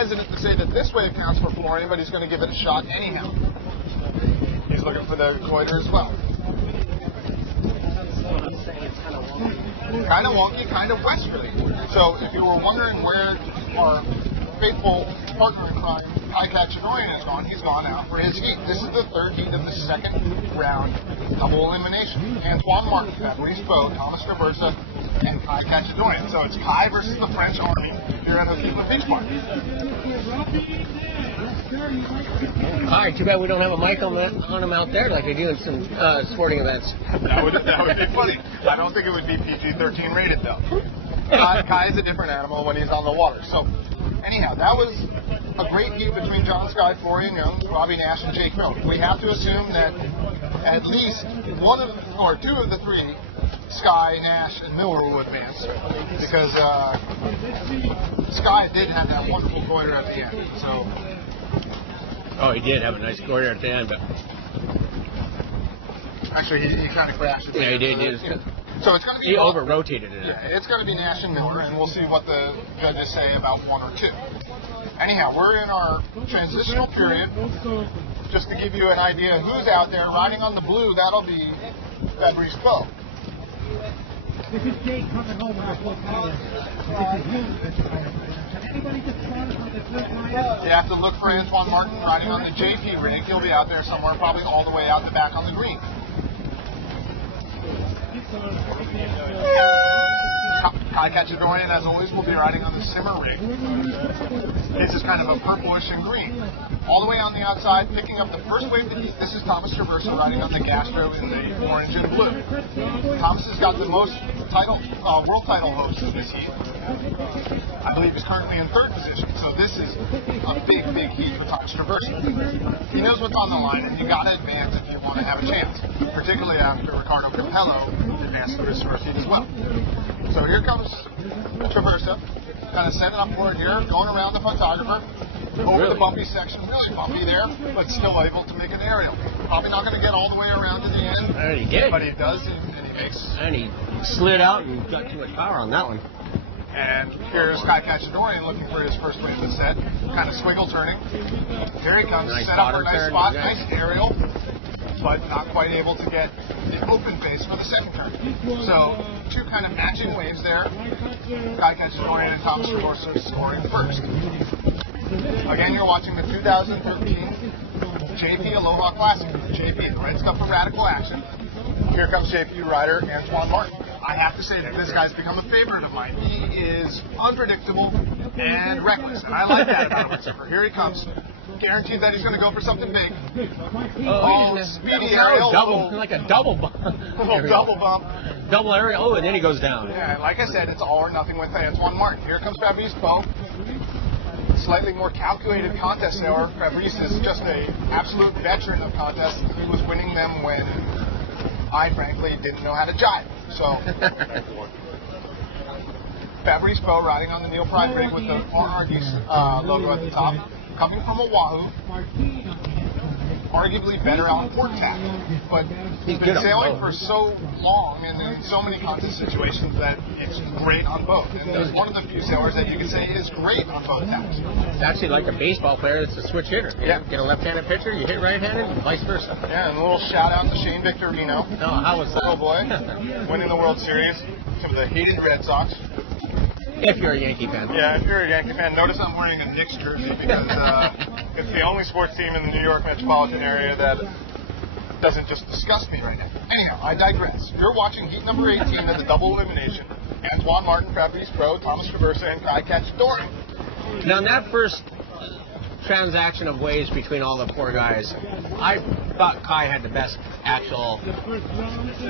hesitant to say that this wave counts for flooring, but he's going to give it a shot anyhow. He's looking for the goiter as well. Kind of wonky, kind of westerly. So if you were wondering where our faithful partner in crime, Kai Cachadorian, has gone, he's gone out for his heat. This is the third heat of the second round double elimination. Antoine Martin, Fabrice Beau, Thomas Traversa, and Kai Cachadorian. So it's Kai versus the French Army here at Hakeem Beach Park. Alright, too bad we don't have a mic on him out there like they do in some sporting events. That would be funny. I don't think it would be PG-13 rated though. Kai is a different animal when he's on the water. So anyhow, that was a great heat between John Sky, Florian Young, Robbie Nash, and Jake Hill. We have to assume that at least one of or two of the three, Sky, Nash, and Miller, will advance because Sky did have that wonderful goiter at the end. So. Oh, he did have a nice goiter at the end, but actually he kind of crashed. Yeah, he did. So it's going to be he over-rotated it. Yeah, it's going to be Nash and Miller, and we'll see what the judges say about one or two. Anyhow, we're in our transitional period. Just to give you an idea of who's out there riding on the blue, that'll be Fabrice Beau. This is Jake coming home with a full power. You have to look for Antoine Martin riding on the JP rig. He'll be out there somewhere, probably all the way out the back on the green. Kai Cachadorian, as always, will be riding on the Simmer rig. This is kind of a purplish and green. All the way on the outside, picking up the first wave of the heat, this is Thomas Traversa riding on the Gastro in the orange and blue. Thomas has got the most world title hopes of this heat. I believe he's currently in third position, so this is a big, big heat for Thomas Traversa. He knows what's on the line, and you got to advance if you want to have a chance, particularly after Ricardo Capello advanced through his first heat as well. So here comes Traversa, kind of setting up for it here, going around the photographer, over the bumpy section, really bumpy there, but still able to make an aerial. Probably not going to get all the way around to the end, and he did. But he does, and he makes. And he slid out and got too much power on that one. And here's Kai Cachadorian looking for his first wave of the set, kind of swiggle turning. Here he comes, nice set up for a nice turn, spot, nice aerial, but not quite able to get the open face for the second turn. So, two kind of matching waves there. Kai Cachadorian and Thomas Traversa scoring first. Again, you're watching the 2013 JP Aloha Classic. JP, the Red Stuff for Radical Action. Here comes JP rider Antoine Martin. I have to say that this guy's become a favorite of mine. He is unpredictable and reckless, and I like that about a windsurfer. Here he comes. Guaranteed that he's going to go for something big. Speedy aerial. Like a double bump. Double bump. Double aerial. Oh, and then he goes down. Yeah, like I said, it's all or nothing with Antoine Martin. Here comes Fabrice Beau. Slightly more calculated contest there. Fabrice is just an absolute veteran of contests. He was winning them when I, frankly, didn't know how to jive. So, Fabrice Beau riding on the Neil Pride rig with the RRD logo at the top, coming from Oahu. Arguably better on port tack, but he's been sailing for so long and in so many contest situations that it's great on both. And he's one of the few sailors that you can say is great on both tacks. It's actually like a baseball player that's a switch hitter. Yeah. Get a left-handed pitcher, you hit right-handed, and vice versa. Yeah, and a little shout-out to Shane Victorino. No, how was that? Oh, boy. Winning the World Series to the hated Red Sox. If you're a Yankee fan. Yeah, if you're a Yankee fan, notice I'm wearing a Knicks jersey because it's the only sports team in the New York metropolitan area that doesn't just disgust me right now. Anyhow, I digress. You're watching heat number 18 of the double elimination. Antoine Martin, Fabrice Beau, Thomas Traversa, and Kai Cachadorian. Now, in that first transaction of waves between all the four guys, I thought Kai had the best actual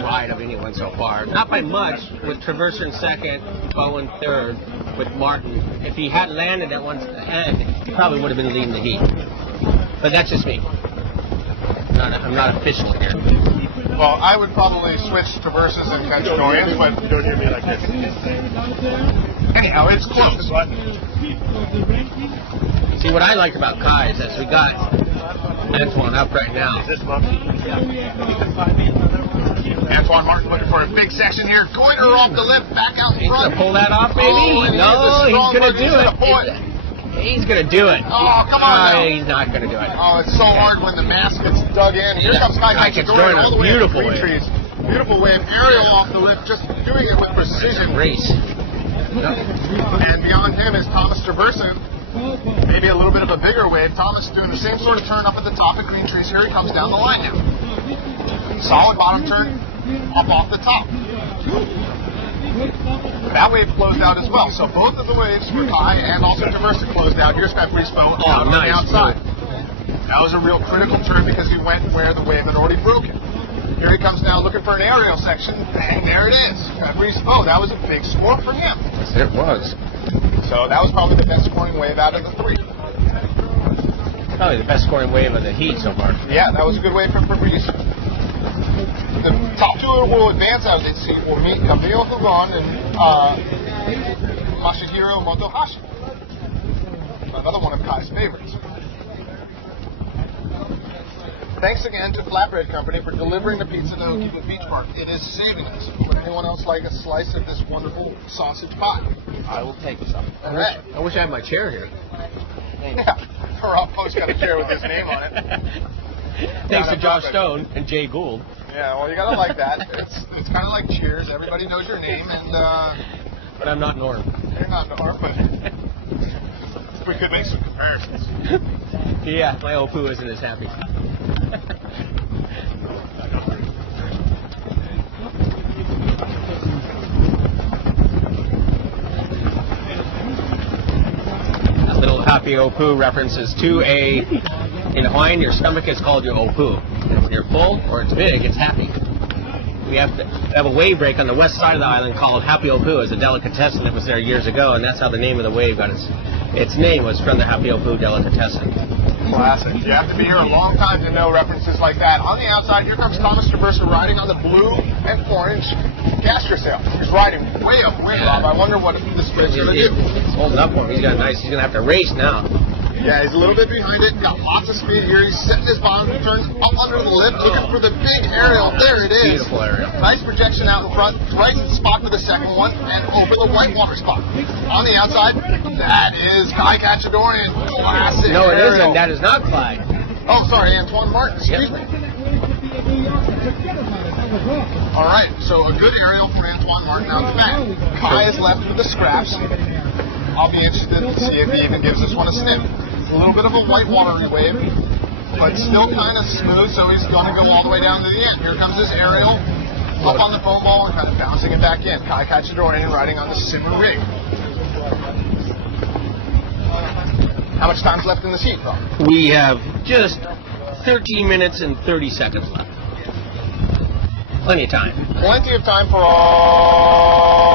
ride of anyone so far. Not by much, with Traversa in second, Beau in third, with Martin. If he had landed at one's end, he probably would have been leading the heat. But that's just me. I'm not official here. Well, I would probably switch Traversas and Cachadorians, but You don't hear me like this. anyhow, it's close. See, what I like about Kai is that we got Antoine up right now. Is this bump? Antoine Martin looking for a big section here. Goiter off the lip, back out He's front. going to pull that off, maybe? Oh, no, he's going to do it. He's going to do it. Oh, come on now. He's not going to do it. Oh, it's so hard when the mask gets dug in. Here comes Kai Cachadorian all the way to the green trees. Beautiful wave. Aerial off the lift, just doing it with precision. Race. And beyond him is Thomas Traversa. Maybe a little bit of a bigger wave. Thomas doing the same sort of turn up at the top of green trees. Here he comes down the line now. Solid bottom turn, up off the top. That wave closed out as well. So both of the waves for Kai and also Traversa closed out. Here's Pat Brispo out on the outside. That was a real critical turn because he went where the wave had already broken. Here he comes now looking for an aerial section, and there it is. Pat Brispo, that was a big score for him. It was. So that was probably the best scoring wave out of the three. Probably the best scoring wave of the heat so far. Yeah, that was a good wave from Fabrice. The top two will advance out of this heat. Will meet Kamio Fugon and Masahiro Motohashi. Another one of Kai's favorites. Thanks again to Flatbread Company for delivering the pizza to the beach park. It is saving us. Would anyone else like a slice of this wonderful sausage pie? I will take some. All right. I wish I had my chair here. Yeah, Rob Post got a chair with his name on it. Thanks to Josh Stone and Jay Gould. Yeah, well, you gotta like that. It's kind of like Cheers. Everybody knows your name, and but I'm not Norm. You're not Norm, but we could make some comparisons. Yeah, my Opu isn't as happy. That little happy Opu references to in Hawaiian, your stomach is called your Opu. And when you're full or it's big, it's happy. We have a wave break on the west side of the island called Happy Opu. It's a delicatessen that was there years ago, and that's how the name of the wave got its name was from the Happy Opu delicatessen. Classic. You have to be here a long time to know references like that. On the outside, here comes Thomas Traversa riding on the blue and orange Gastrosail. He's riding way up, Rob. I wonder what this wind's going to do. He's holding up for him. He's going to have to race now. Yeah, he's a little bit behind it. Got lots of speed here. He's setting his bottom turns up under the lip, looking for the big aerial. There it is. Beautiful aerial. Nice projection out in front. Right spot for the second one, and over the whitewater spot. On the outside, that is Kai Cachadorian. Classic. No, it aerial. isn't. That is not Clyde. Oh, sorry, Antoine Martin. Excuse me. All right, so a good aerial for Antoine Martin out the back. Kai is left with the scraps. I'll be interested to see if he even gives this one a sniff. A little bit of a whitewatery wave, but still kind of smooth, so he's going to go all the way down to the end. Here comes his aerial, up on the foam ball and kind of bouncing it back in. Kai Cachadorian riding on the simmer rig. How much time's left in this heat, Rob? We have just 13 minutes and 30 seconds left. Plenty of time. Plenty of time for all.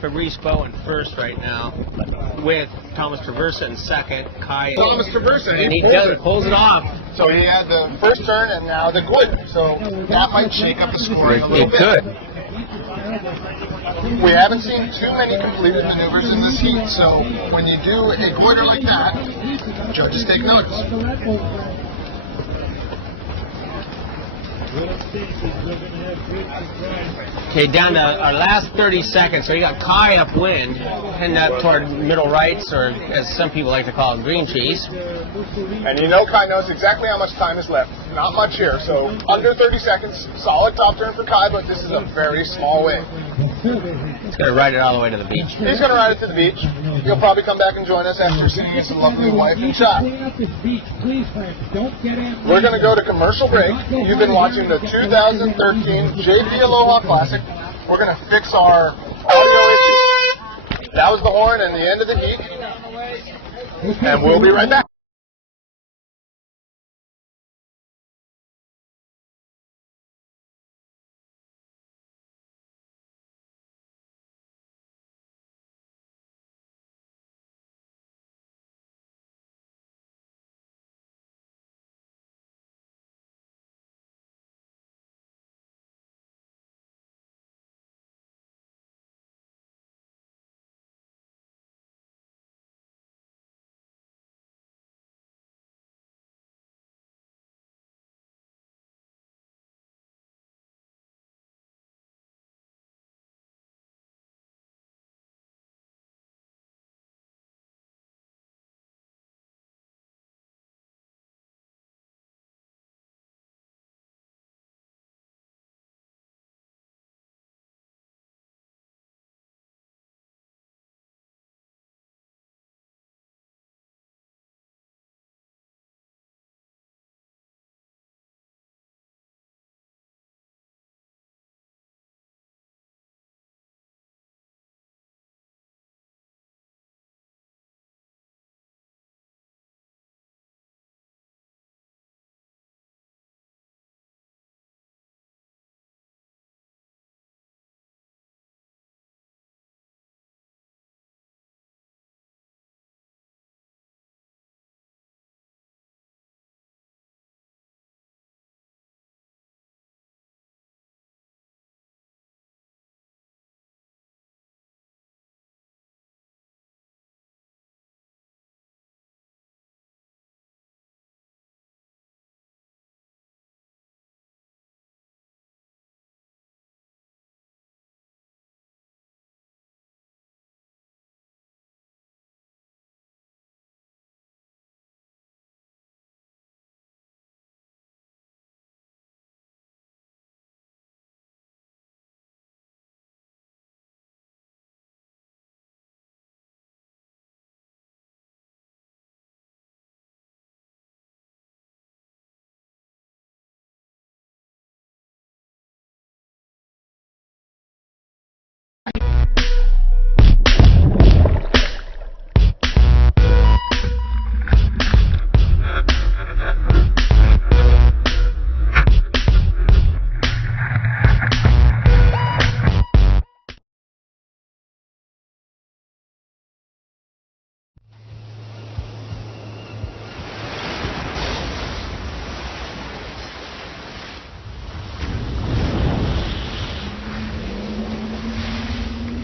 Fabrice Bow in first right now, with Thomas Traversa in second. Kai Thomas Traversa, and he pulls it off. So he had the first turn and now the goiter. So that might shake up the scoring a little bit. It could. We haven't seen too many completed maneuvers in this heat, so when you do a goiter like that, judges take notice. Okay, down to our last 30 seconds. So you got Kai upwind, heading up toward middle rights, or as some people like to call it, green trees. And you know Kai knows exactly how much time is left. Not much here, so under 30 seconds. Solid top turn for Kai, but this is a very small wave. He's going to ride it all the way to the beach. He's going to ride it to the beach. He'll probably come back and join us after seeing his lovely wife and child. We're going to go to commercial break. You've been watching the 2013 JP Aloha Classic. We're going to fix our audio issue. That was the horn and the end of the heat. And we'll be right back.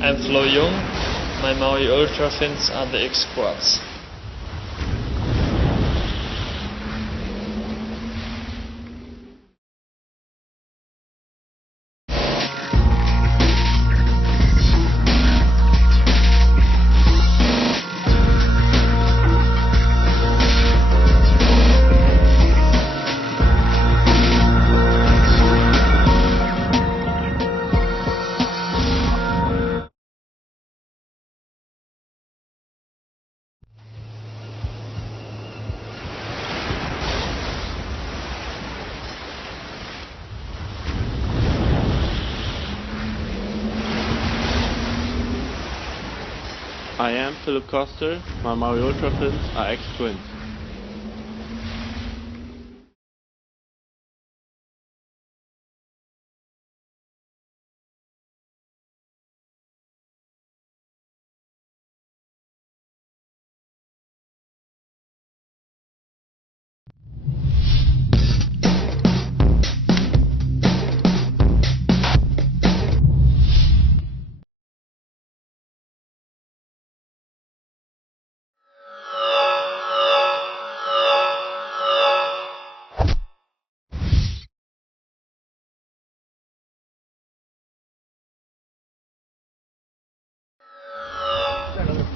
I'm Flo Jung. My Maui Ultra fins are the X Quads. I am Philip Koster. My Maui Ultra fins are X-Twins.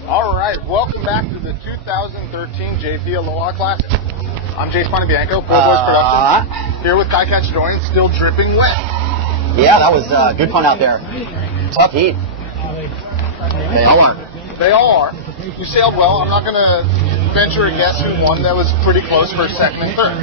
All right, welcome back to the 2013 JP Aloha Classic. I'm Jace Pontebianco, Pro Boys Productions, here with Kai Cachadorian, still dripping wet. Yeah, that was good fun out there. Tough heat. They all are. They all are. You sailed well. I'm not going to venture a guess who won. That was pretty close for second and third.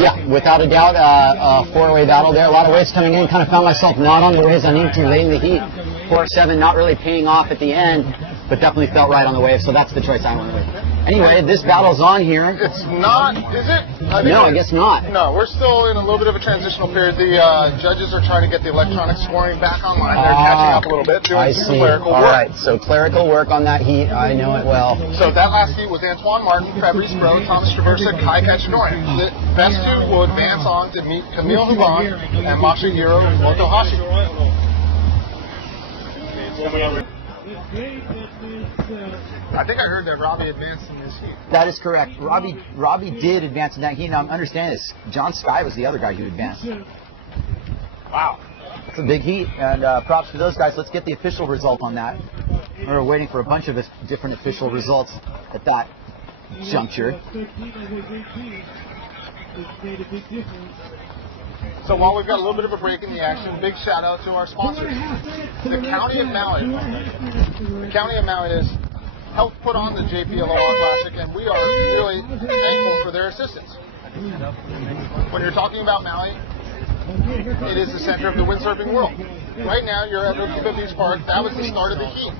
Yeah, without a doubt, a four-way battle there. A lot of waves coming in. Kind of found myself not on the waves. I need to late in the heat. 4-7, not really paying off at the end, but definitely felt right on the wave. So that's the choice I went with. Anyway, this battle's on here. It's not, is it? No, I guess not. No, we're still in a little bit of a transitional period. The judges are trying to get the electronic scoring back online. They're catching up a little bit, doing some clerical work. All right, so clerical work on that heat. I know it well. So that last heat was Antoine Martin, Fabrice Bro, Thomas Traversa, Kai Cachadorian. The best two will advance on to meet Camille Huban and Masahiro Motohashi. I think I heard that Robbie advanced in this heat. That is correct. Robbie did advance in that heat. Now, understand this. John Skye was the other guy who advanced. Wow. It's a big heat, and props to those guys. Let's get the official result on that. We're waiting for a bunch of different official results at that juncture. So while we've got a little bit of a break in the action, big shout out to our sponsors. The County of Maui. The County of Maui has helped put on the JP Aloha Classic, and we are really thankful for their assistance. When you're talking about Maui, it is the center of the windsurfing world. Right now, you're at Okiba Beach Park. That was the start of the heat.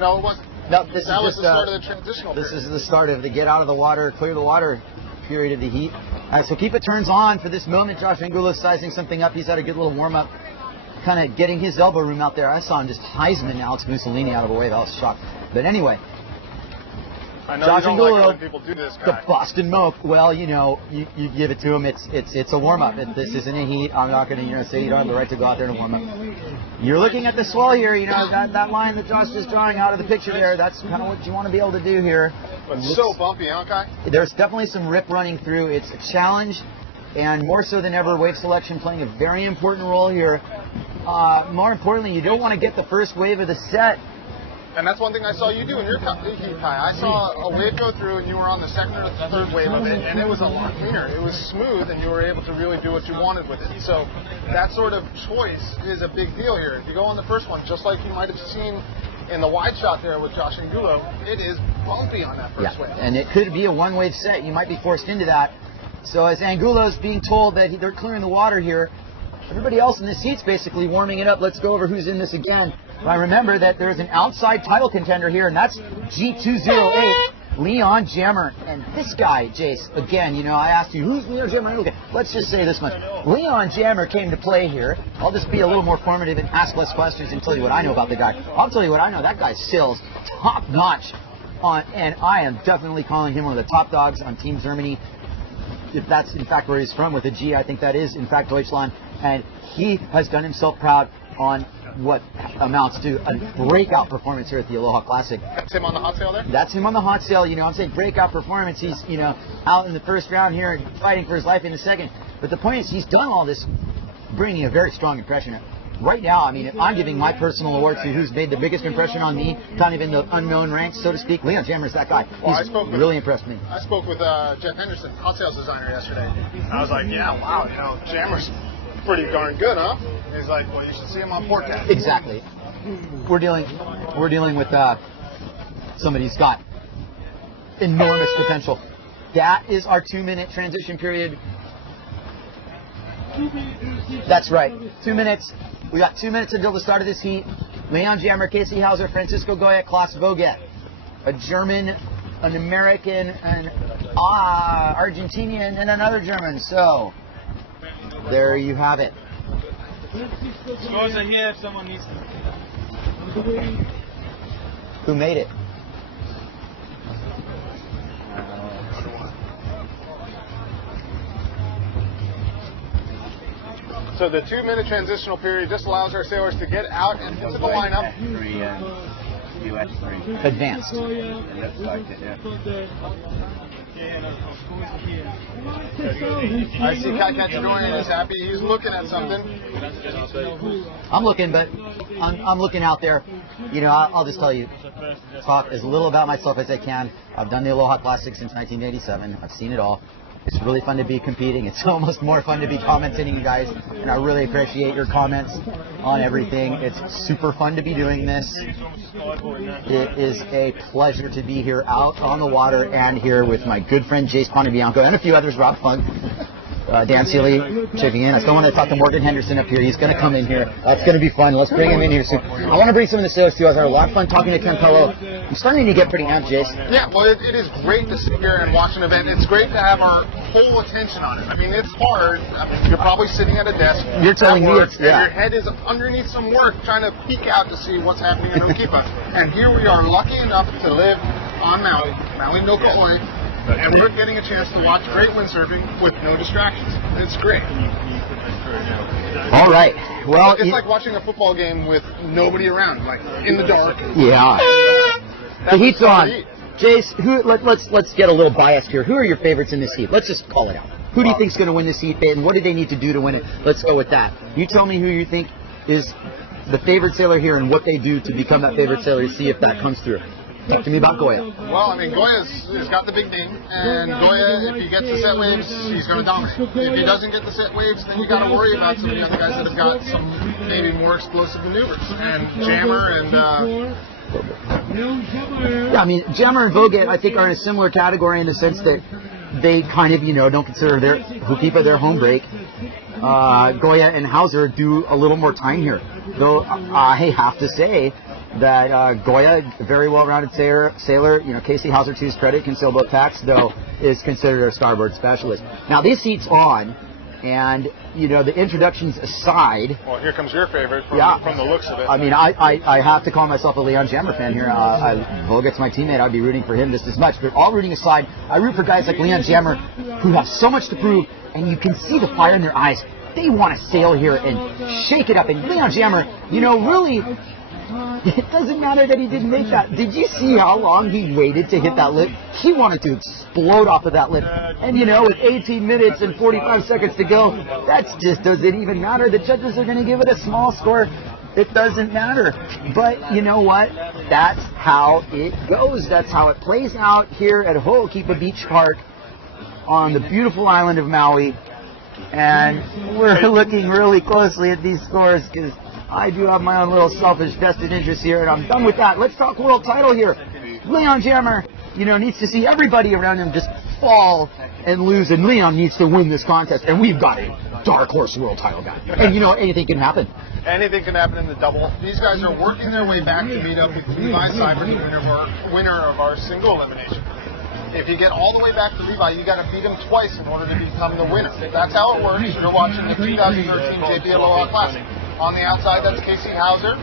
No, it wasn't. No, that was the start of the transitional period. This is the start of the get out of the water, clear the water period of the heat. So keep it turns on for this moment. Josh Angulo sizing something up. He's had a good little warm up, kind of getting his elbow room out there. I saw him just Heisman Alex Mussolini out of a wave. I was shocked. But anyway, I know Josh you don't Angulo, like when people do this, the Boston Moke. Well, you know, you give it to him. It's a warm up. This isn't a heat. I'm not going to say you don't have the right to go out there and warm up. You're looking at the swell here. You know that line that Josh is drawing out of the picture there. That's kind of what you want to be able to do here. But so bumpy, huh, Kai? There's definitely some rip running through. It's a challenge, and more so than ever, wave selection playing a very important role here. More importantly, you don't want to get the first wave of the set. And that's one thing I saw you do in your heat, Kai. I saw a wave go through, and you were on the second or third wave of it, and it was a lot cleaner. It was smooth, and you were able to really do what you wanted with it. So that sort of choice is a big deal here. If you go on the first one, just like you might have seen in the wide shot there with Josh Angulo, it is bumpy on that first wave. And it could be a one-wave set. You might be forced into that. So as Angulo's being told that they're clearing the water here, everybody else in this heat's basically warming it up. Let's go over who's in this again. I remember that there's an outside title contender here, and that's G208, Leon Jammer. And this guy, Jace, again, you know, I asked you, who's Leon Jammer? Okay, let's just say this much. Leon Jammer came to play here. I'll just be a little more formative and ask less questions and tell you what I know about the guy. I'll tell you what I know. That guy sails top-notch, and I am definitely calling him one of the top dogs on Team Germany. If that's, in fact, where he's from with a G, I think that is, in fact, Deutschland. And he has done himself proud on what amounts to a breakout performance here at the Aloha Classic. That's him on the hot sail there? That's him on the hot sail. I'm saying breakout performance. He's, out in the first round here, fighting for his life in the second. But the point is, he's done all this, bringing a very strong impression. Right now, I mean, if I'm giving my personal award to who's made the biggest impression on me, kind of in the unknown ranks, so to speak. Leon Jammer's that guy. He's really impressed me. I spoke with Jeff Henderson, hot sails designer, yesterday. I was like, yeah, wow, Jammer's pretty darn good, huh? He's like, well, you should see him on forecast. Exactly. We're dealing with somebody who's got enormous potential. That is our 2-minute transition period. That's right. 2 minutes. We got 2 minutes until the start of this heat. Leon Jammer, Casey Hauser, Francisco Goya, Klaus Voget. A German, an American, an Argentinian, and another German. So, there you have it. Scores are here if someone needs them. Who made it? So the 2-minute transitional period just allows our sailors to get out and into the lineup. Advanced. I see Kai Katsudoyan is happy. He's looking at something. I'm looking, but I'm looking out there. I'll just tell you, talk as little about myself as I can. I've done the Aloha Classic since 1987. I've seen it all. It's really fun to be competing. It's almost more fun to be commenting, you guys. And I really appreciate your comments on everything. It's super fun to be doing this. It is a pleasure to be here out on the water and here with my good friend Jace Pontebianco and a few others, Rob Funk, Dan Seeley checking in. I still want to talk to Morgan Henderson up here. He's going to come in here. That's going to be fun. Let's bring him in here soon. I want to bring some of the sailors too. I had a lot of fun talking to Campello. I'm starting to get pretty amped, Jace. Yeah, well, it is great to sit here and watch an event. It's great to have our whole attention on it. I mean, it's hard. You're probably sitting at a desk. You're telling me it's, and your head is underneath some work trying to peek out to see what's happening in Okipa. And here we are lucky enough to live on Maui Noko'oi, and we're getting a chance to watch great windsurfing with no distractions. It's great. All right. Well, it's like watching a football game with nobody around, like in the dark. Yeah. The heat's on. Jace, let's get a little biased here. Who are your favorites in this heat? Let's just call it out. Who do you think's going to win this heat, and what do they need to do to win it? Let's go with that. You tell me who you think is the favorite sailor here and what they do to become that favorite sailor to see if that comes through. Talk to me about Goya. Well, I mean, Goya's got the big name, and Goya, if he gets the set waves, he's going to dominate. If he doesn't get the set waves, then you got to worry about some of the other guys that have got some maybe more explosive maneuvers. And Jammer and yeah, I mean, Jammer and Voget, I think, are in a similar category in the sense that they kind of, don't consider their Hokipa their home break. Goya and Hauser do a little more time here, though I have to say that Goya, very well-rounded sailor, Casey Hauser, to his credit, can sail both tacks, though is considered a starboard specialist. Now, this heat's on, and, the introductions aside... Well, here comes your favorite from the looks of it. I mean, I have to call myself a Leon Jammer fan here. Voget's my teammate. I'd be rooting for him just as much. But all rooting aside, I root for guys like Leon Jammer who have so much to prove, and you can see the fire in their eyes. They want to sail here and shake it up. And Leon Jammer, really... It doesn't matter that he didn't make that. Did you see how long he waited to hit that lip? He wanted to explode off of that lip. And with 18 minutes and 45 seconds to go, that just doesn't even matter. The judges are going to give it a small score. It doesn't matter. But you know what? That's how it goes. That's how it plays out here at Ho'okipa Beach Park on the beautiful island of Maui. And we're looking really closely at these scores because I do have my own little selfish vested interest here, and I'm done with that. Let's talk world title here. Leon Jammer, needs to see everybody around him just fall and lose, and Leon needs to win this contest, and we've got a dark horse world title guy. And anything can happen. Anything can happen in the double. These guys are working their way back to meet up with Levi Seibert, winner of our single elimination. If you get all the way back to Levi, you got to beat him twice in order to become the winner. That's how it works. You're watching the 2013 JP Aloha Classic. On the outside, that's Casey Hauser.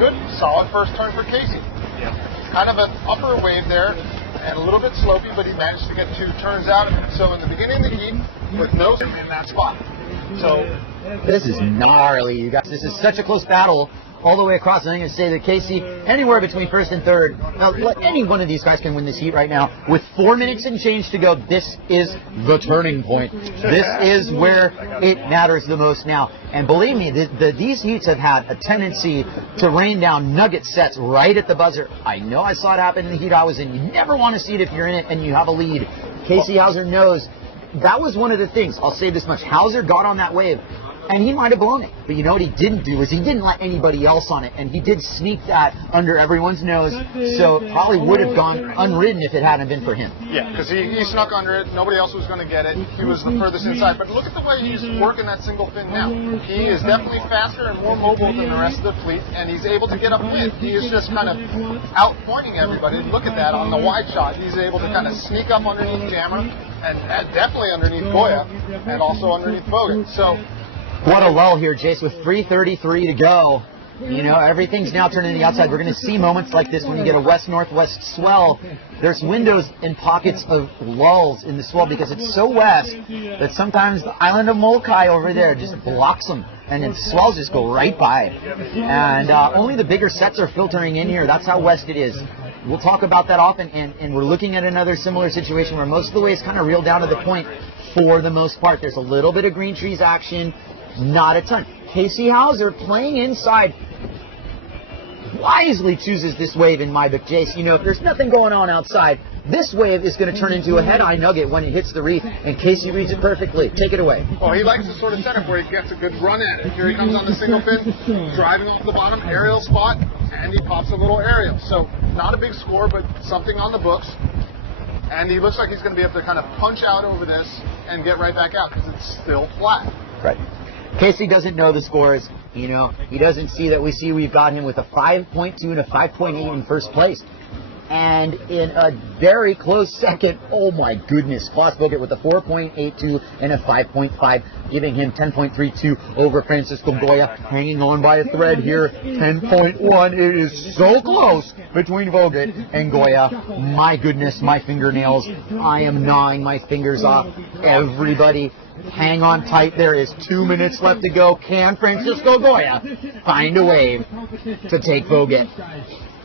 Good, solid first turn for Casey. Kind of an upper wave there, and a little bit slopey, but he managed to get 2 turns out of it. So in the beginning of the heat, with no in that spot. So this is gnarly, you guys. This is such a close battle all the way across. And I'm going to say that Casey, anywhere between first and third, now, any one of these guys can win this heat right now. With 4 minutes and change to go, this is the turning point. This is where it matters the most now. And believe me, these heats have had a tendency to rain down nugget sets right at the buzzer. I know I saw it happen in the heat I was in. You never want to see it if you're in it and you have a lead. Casey Hauser knows that was one of the things. I'll say this much. Hauser got on that wave, and he might have blown it. But you know what he didn't do is he didn't let anybody else on it, and he did sneak that under everyone's nose, so it probably would have gone unridden if it hadn't been for him. Yeah, because he snuck under it. Nobody else was going to get it. He was the furthest inside. But look at the way he's working that single fin now. He is definitely faster and more mobile than the rest of the fleet, and he's able to get upwind. He is just kind of outpointing everybody. Look at that on the wide shot. He's able to kind of sneak up underneath Jammer and definitely underneath Goya and also underneath Bogan. So what a lull here, Jace, with 3:33 to go. You know, everything's now turning to the outside. We're going to see moments like this when you get a west-northwest swell. There's windows and pockets of lulls in the swell because it's so west that sometimes the island of Molokai over there just blocks them, and then swells just go right by. And only the bigger sets are filtering in here. That's how west it is. We'll talk about that often, and we're looking at another similar situation where most of the way is kind of reeled down to the point for the most part. There's a little bit of green trees action, not a ton. Casey Hauser playing inside wisely chooses this wave in my book, Jace. You know, if there's nothing going on outside, this wave is going to turn into a head-eye nugget when it hits the reef, and Casey reads it perfectly. Take it away. Well, he likes the sort of setup where he gets a good run at it. Here he comes on the single fin, driving off the bottom, aerial spot, and he pops a little aerial. So not a big score, but something on the books. And he looks like he's going to be able to kind of punch out over this and get right back out because it's still flat. Right. Casey doesn't know the scores. You know, he doesn't see that we've got him with a 5.2 and a 5.8 in first place. And in a very close second, oh my goodness, Klaus Boget with a 4.82 and a 5.5, giving him 10.32 over Francisco Goya, hanging on by a thread here, 10.1. It is so close between Boget and Goya. My goodness, my fingernails. I am gnawing my fingers off. Everybody, hang on tight. There is 2 minutes left to go. Can Francisco Goya find a wave to take Boget?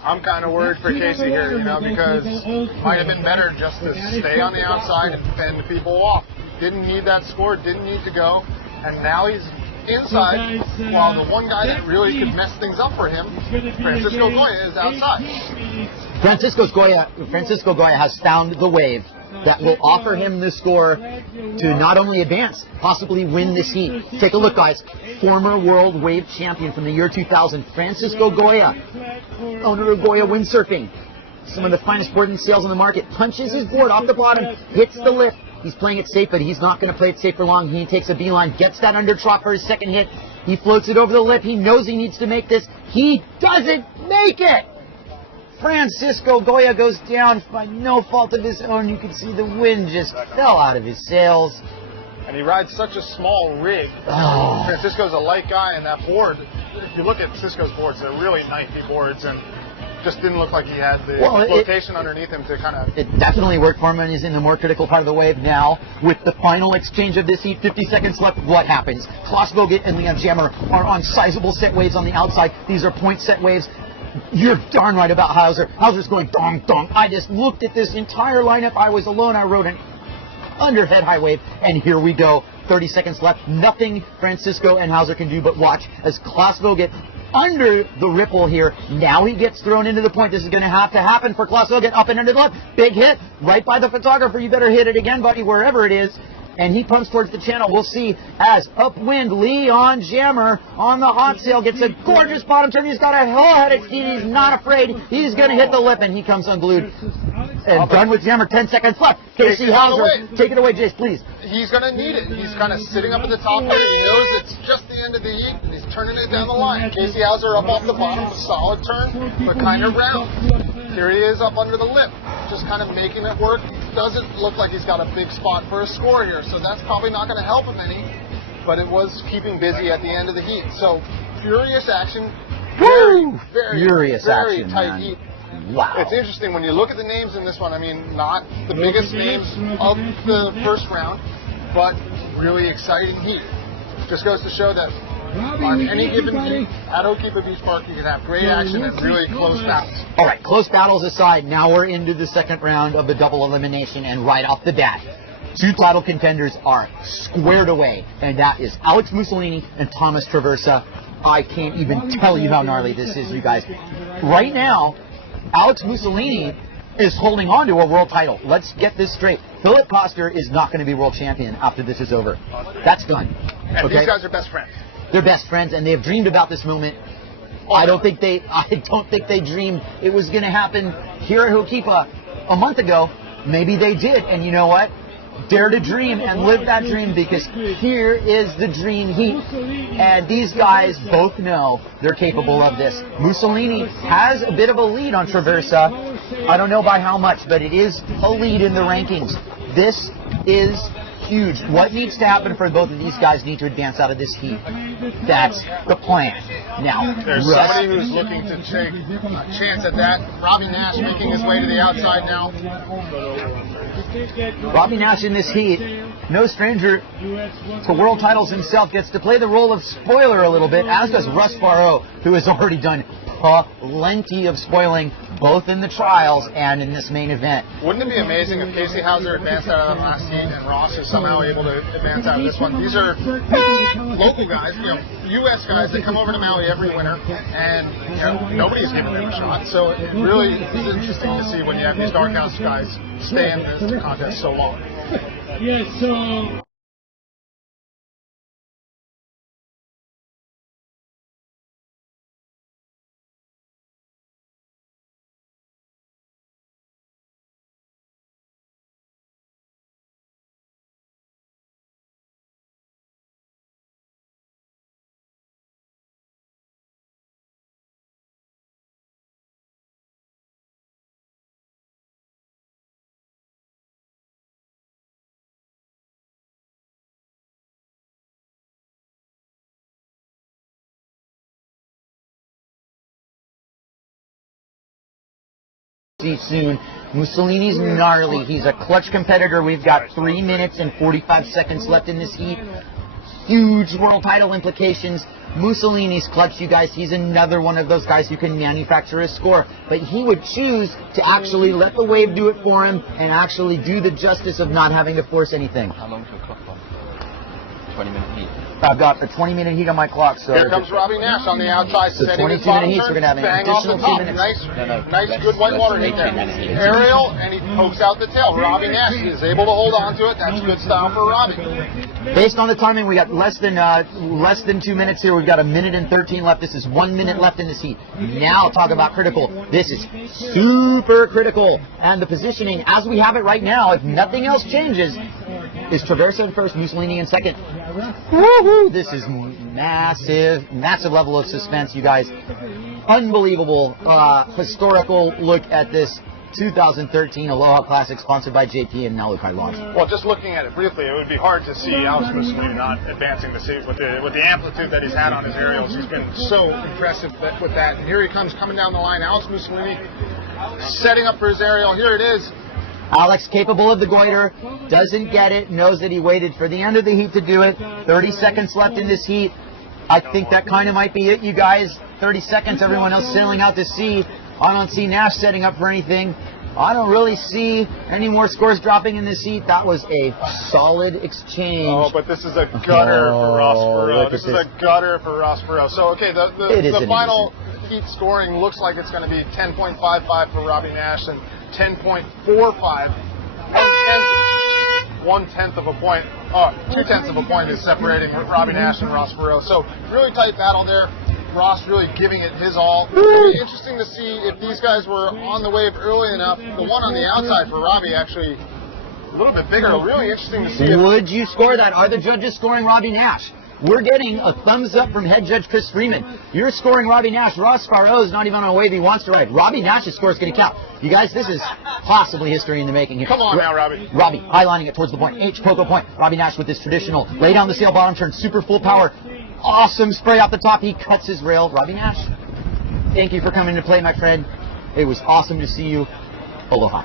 I'm kind of worried for Casey here, you know, because it might have been better just to stay on the outside and fend people off. Didn't need that score, didn't need to go, and now he's inside, while the one guy that really could mess things up for him, Francisco Goya, is outside. Francisco Goya has found the wave that will offer him the score to not only advance, possibly win this heat. Take a look, guys. Former world wave champion from the year 2000, Francisco Goya, owner of Goya Windsurfing, some of the finest board and sails on the market, punches his board off the bottom, hits the lip. He's playing it safe, but he's not going to play it safe for long. He takes a beeline, gets that under trough for his second hit. He floats it over the lip. He knows he needs to make this. He doesn't make it! Francisco Goya goes down by no fault of his own. You can see the wind just fell out of his sails. And he rides such a small rig. Oh. Francisco's a light guy, and that board, if you look at Cisco's boards, they're really knifey boards, and just didn't look like he had the flotation underneath him to kind of... It definitely worked for him, and he's in the more critical part of the wave now. With the final exchange of this heat, 50 seconds left, what happens? Klaus Boget and Leon Jammer are on sizable set waves on the outside. These are point set waves. You're darn right about Hauser. Hauser's going dong, dong. I just looked at this entire lineup. I was alone. I rode an underhead high wave, and here we go. 30 seconds left. Nothing Francisco and Hauser can do but watch as Klaus Boget under the ripple here. Now he gets thrown into the point. This is going to have to happen for Klaus Boget. Up and under the left. Big hit right by the photographer. You better hit it again, buddy, wherever it is. And he pumps towards the channel. We'll see as upwind Leon Jammer on the hot sail gets a gorgeous bottom turn. He's got a hell-headed steed. He's not afraid. He's going to hit the lip, and he comes unglued. And done with Jammer. 10 seconds left. Casey Hauser, take it away, Jace, please. He's going to need it. He's kind of sitting up at the top there. He knows it's just the end of the heat, and he's turning it down the line. Casey Hauser up off the bottom, a solid turn, but kind of round. Here he is up under the lip, just kind of making it work. Doesn't look like he's got a big spot for a score here, so that's probably not going to help him any, but it was keeping busy at the end of the heat. So, furious action. Very tight heat. Wow. It's interesting when you look at the names in this one. I mean, not the biggest names of the first round, but really exciting heat. Just goes to show that on any given heat at Okipa Beach Park, you can have great action and really close battles. All right, close battles aside, now we're into the second round of the double elimination, and right off the bat, two title contenders are squared away, and that is Alex Mussolini and Thomas Traversa. I can't even tell you how gnarly this is, you guys. Right now, Alex Mussolini is holding on to a world title. Let's get this straight. Philip Koster is not going to be world champion after this is over. That's done. And these guys are best friends. They're best friends, and they have dreamed about this moment. I don't think they dreamed it was going to happen here at Hokipa a month ago. Maybe they did, and you know what? Dare to dream and live that dream, because here is the dream heat. And these guys both know they're capable of this. Mussolini has a bit of a lead on Traversa. I don't know by how much, but it is a lead in the rankings. This is huge. What needs to happen for both of these guys need to advance out of this heat. That's the plan. Now, there's somebody who's looking to take a chance at that. Robbie Nash making his way to the outside now. Robbie Nash in this heat, no stranger to world titles himself, gets to play the role of spoiler a little bit, as does Russ Farrow, who has already done plenty of spoiling, both in the trials and in this main event. Wouldn't it be amazing if Casey Hauser advanced out of the last heat and Ross is somehow able to advance out of this one? These are local guys, U.S. guys that come over to Maui every winter, and nobody's giving them a shot. So it really is interesting to see when you have these dark house guys stay in this contest so long. Yes, so... See soon. Mussolini's gnarly. He's a clutch competitor. We've got 3 minutes and 45 seconds left in this heat. Huge world title implications. Mussolini's clutch, you guys. He's another one of those guys who can manufacture a score. But he would choose to actually let the wave do it for him and actually do the justice of not having to force anything. How long to a clock on? 20-minute heat. I've got a 20-minute heat on my clock. So here comes Robbie Nash on the outside. So 22-minute heats. We're going to have an additional 2 minutes. Nice, good white water heat there. Aerial, and he pokes out the tail. Robbie Nash is able to hold on to it. That's good style for Robbie. Based on the timing, we got less than 2 minutes here. We've got 1 minute and 13 left. This is 1 minute left in this heat. Now talk about critical. This is super critical. And the positioning, as we have it right now, if nothing else changes, is Traversa in first, Mussolini in second. Woohoo! This is massive level of suspense, you guys. Unbelievable historical look at this 2013 Aloha Classic sponsored by JP and Nalukai launch. Well, just looking at it briefly, it would be hard to see Alex Mussolini not advancing the seat with the amplitude that he's had on his aerials. He's been so impressive with that. And here he comes coming down the line. Alex Mussolini setting up for his aerial. Here it is. Alex, capable of the goiter, doesn't get it, knows that he waited for the end of the heat to do it. 30 seconds left in this heat. I think that kind of might be it, you guys. 30 seconds, everyone else sailing out to sea. I don't see Nash setting up for anything. I don't really see any more scores dropping in this heat. That was a solid exchange. Oh, but this is a gutter for Ross Farrow. This is a gutter for Ross Farrow. So, okay, the final heat scoring looks like it's going to be 10.55 for Robbie Nash and 10.45. 1/10 of a point. 2/10 of a point is separating Robbie Nash and Ross Farrow. So, really tight battle there. Ross really giving it his all. It'll be interesting to see if these guys were on the wave early enough. The one on the outside for Robbie actually a little bit bigger. Really interesting to see. Would you score that? Are the judges scoring Robbie Nash? We're getting a thumbs up from head judge Chris Freeman. You're scoring Robbie Nash. Ross Farrow is not even on a wave he wants to ride. Robbie Nash's score is going to count. You guys, this is possibly history in the making here. Come on now, Robbie. Robbie, highlining it towards the point. H, Poco point. Robbie Nash with this traditional lay down the sail bottom turn. Super full power. Awesome spray off the top. He cuts his rail. Robbie Nash, thank you for coming to play, my friend. It was awesome to see you. Aloha.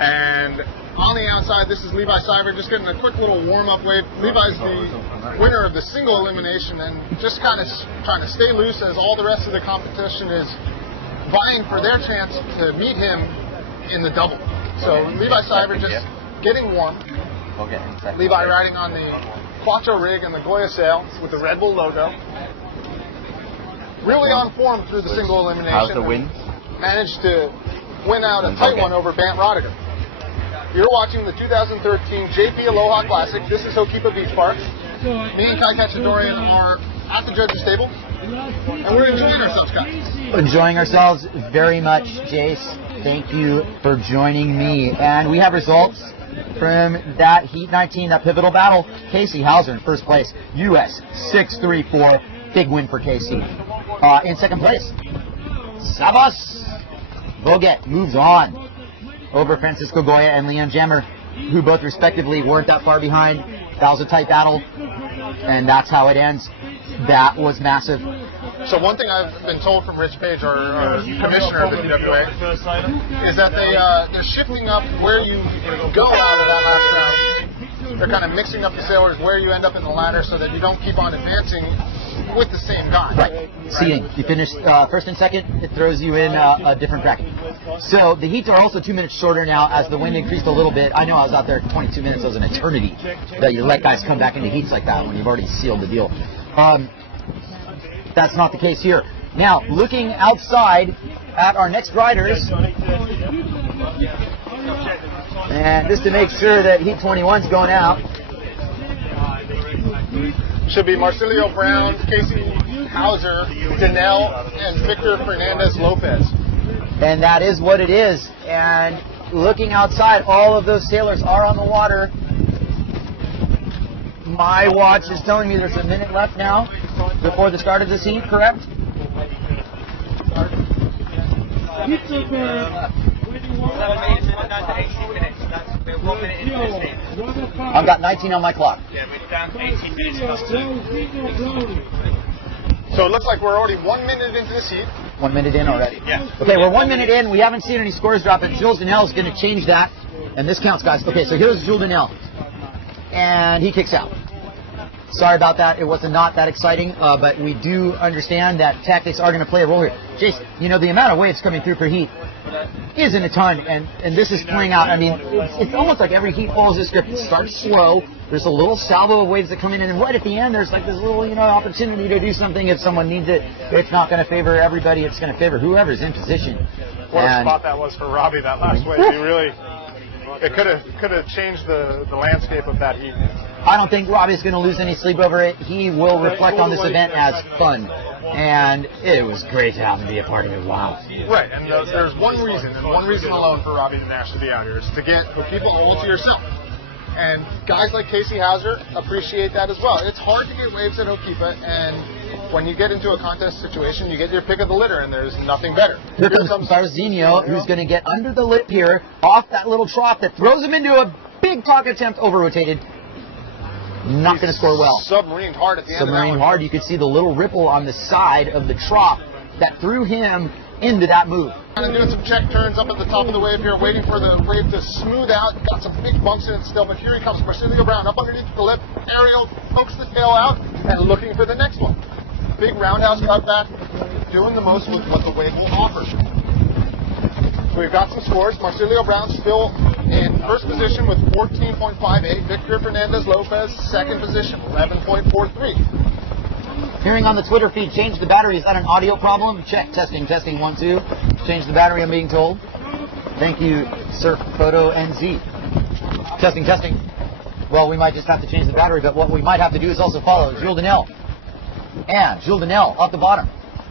And On the outside, this is Levi Seibert just getting a quick little warm-up wave. Levi's the winner of the single elimination and just kind of trying to stay loose as all the rest of the competition is vying for their chance to meet him in the double. So Levi Seibert just getting warm. Levi riding on the Quattro rig and the Goya sail with the Red Bull logo. Really on form through the single elimination. How's the win? Managed to win out a tight one over Bant Rodiger. You're watching the 2013 JP Aloha Classic. This is Hokipa Beach Park. Me and Kai Cacciatore are at the judges' table, and we're enjoying ourselves, guys. Enjoying ourselves very much, Jace. Thank you for joining me. And we have results from that Heat 19, that pivotal battle. Casey Hauser in first place, US 634. Big win for Casey. In second place, Savas Boget moves on over Francisco Goya and Liam Jammer, who both respectively weren't that far behind. That was a tight battle, and that's how it ends. That was massive. So one thing I've been told from Rich Page, our commissioner of the DWA, is that they're shifting up where you go out of that last round. They're kind of mixing up the sailors where you end up in the ladder so that you don't keep on advancing with the same guy. Right. Seating. You finish first and second, it throws you in a different bracket. So the heats are also 2 minutes shorter now as the wind increased a little bit. I know I was out there 22 minutes. That was an eternity that you let guys come back into heats like that when you've already sealed the deal. That's not the case here. Now, looking outside at our next riders, and just to make sure that Heat 21's going out. Should be Marcilio Brown, Casey Hauser, Danelle, and Victor Fernandez Lopez. And that is what it is. And looking outside, all of those sailors are on the water. My watch is telling me there's a minute left now before the start of this heat, correct? I've got 19 on my clock. So it looks like we're already 1 minute into this heat. 1 minute in already? Yeah. Okay, we're 1 minute in. We haven't seen any scores drop, and Jules Danelle is going to change that. And this counts, guys. Okay, so here's Jules Danelle. And he kicks out. Sorry about that. It was not that exciting, but we do understand that tactics are going to play a role here. Jace, you know, the amount of waves coming through per heat isn't a ton, and this is playing out. I mean, it's almost like every heat follows this script. It starts slow. There's a little salvo of waves that come in, and right at the end, there's like this little, opportunity to do something if someone needs it. It's not going to favor everybody. It's going to favor whoever's in position. What a spot that was for Robbie, that last wave. He really, it could have changed the landscape of that heat. I don't think Robbie's going to lose any sleep over it. He will reflect on this event as fun. And it was great to have him be a part of it. Wow. Right, and there's one reason, and one reason alone for Robbie Nash to be out here, is to get people all to yourself. And guys like Casey Hauser appreciate that as well. It's hard to get waves at Hokipa, and when you get into a contest situation, you get your pick of the litter, and there's nothing better. Here comes Barzinho, who's going to get under the lip here, off that little trough that throws him into a big talk attempt, over-rotated. Not going to score well. Submarined hard at the end of that one. Submarined hard. You could see the little ripple on the side of the trough that threw him into that move. Kind of doing some check turns up at the top of the wave here, waiting for the wave to smooth out. Got some big bumps in it still, but here he comes. Marcilio Brown up underneath the lip. Ariel pokes the tail out and looking for the next one. Big roundhouse cutback, doing the most with what the wave will offer. So we've got some scores. Marcilio Brown still in first position with 14.58. Victor Fernandez Lopez, second position, 11.43. Hearing on the Twitter feed, change the battery. Is that an audio problem? Check. Testing, 1, 2. Change the battery, I'm being told. Thank you, Surf Photo NZ. Testing. Well, we might just have to change the battery, but what we might have to do is also follow Jules Danelle. And Jules Danelle off the bottom.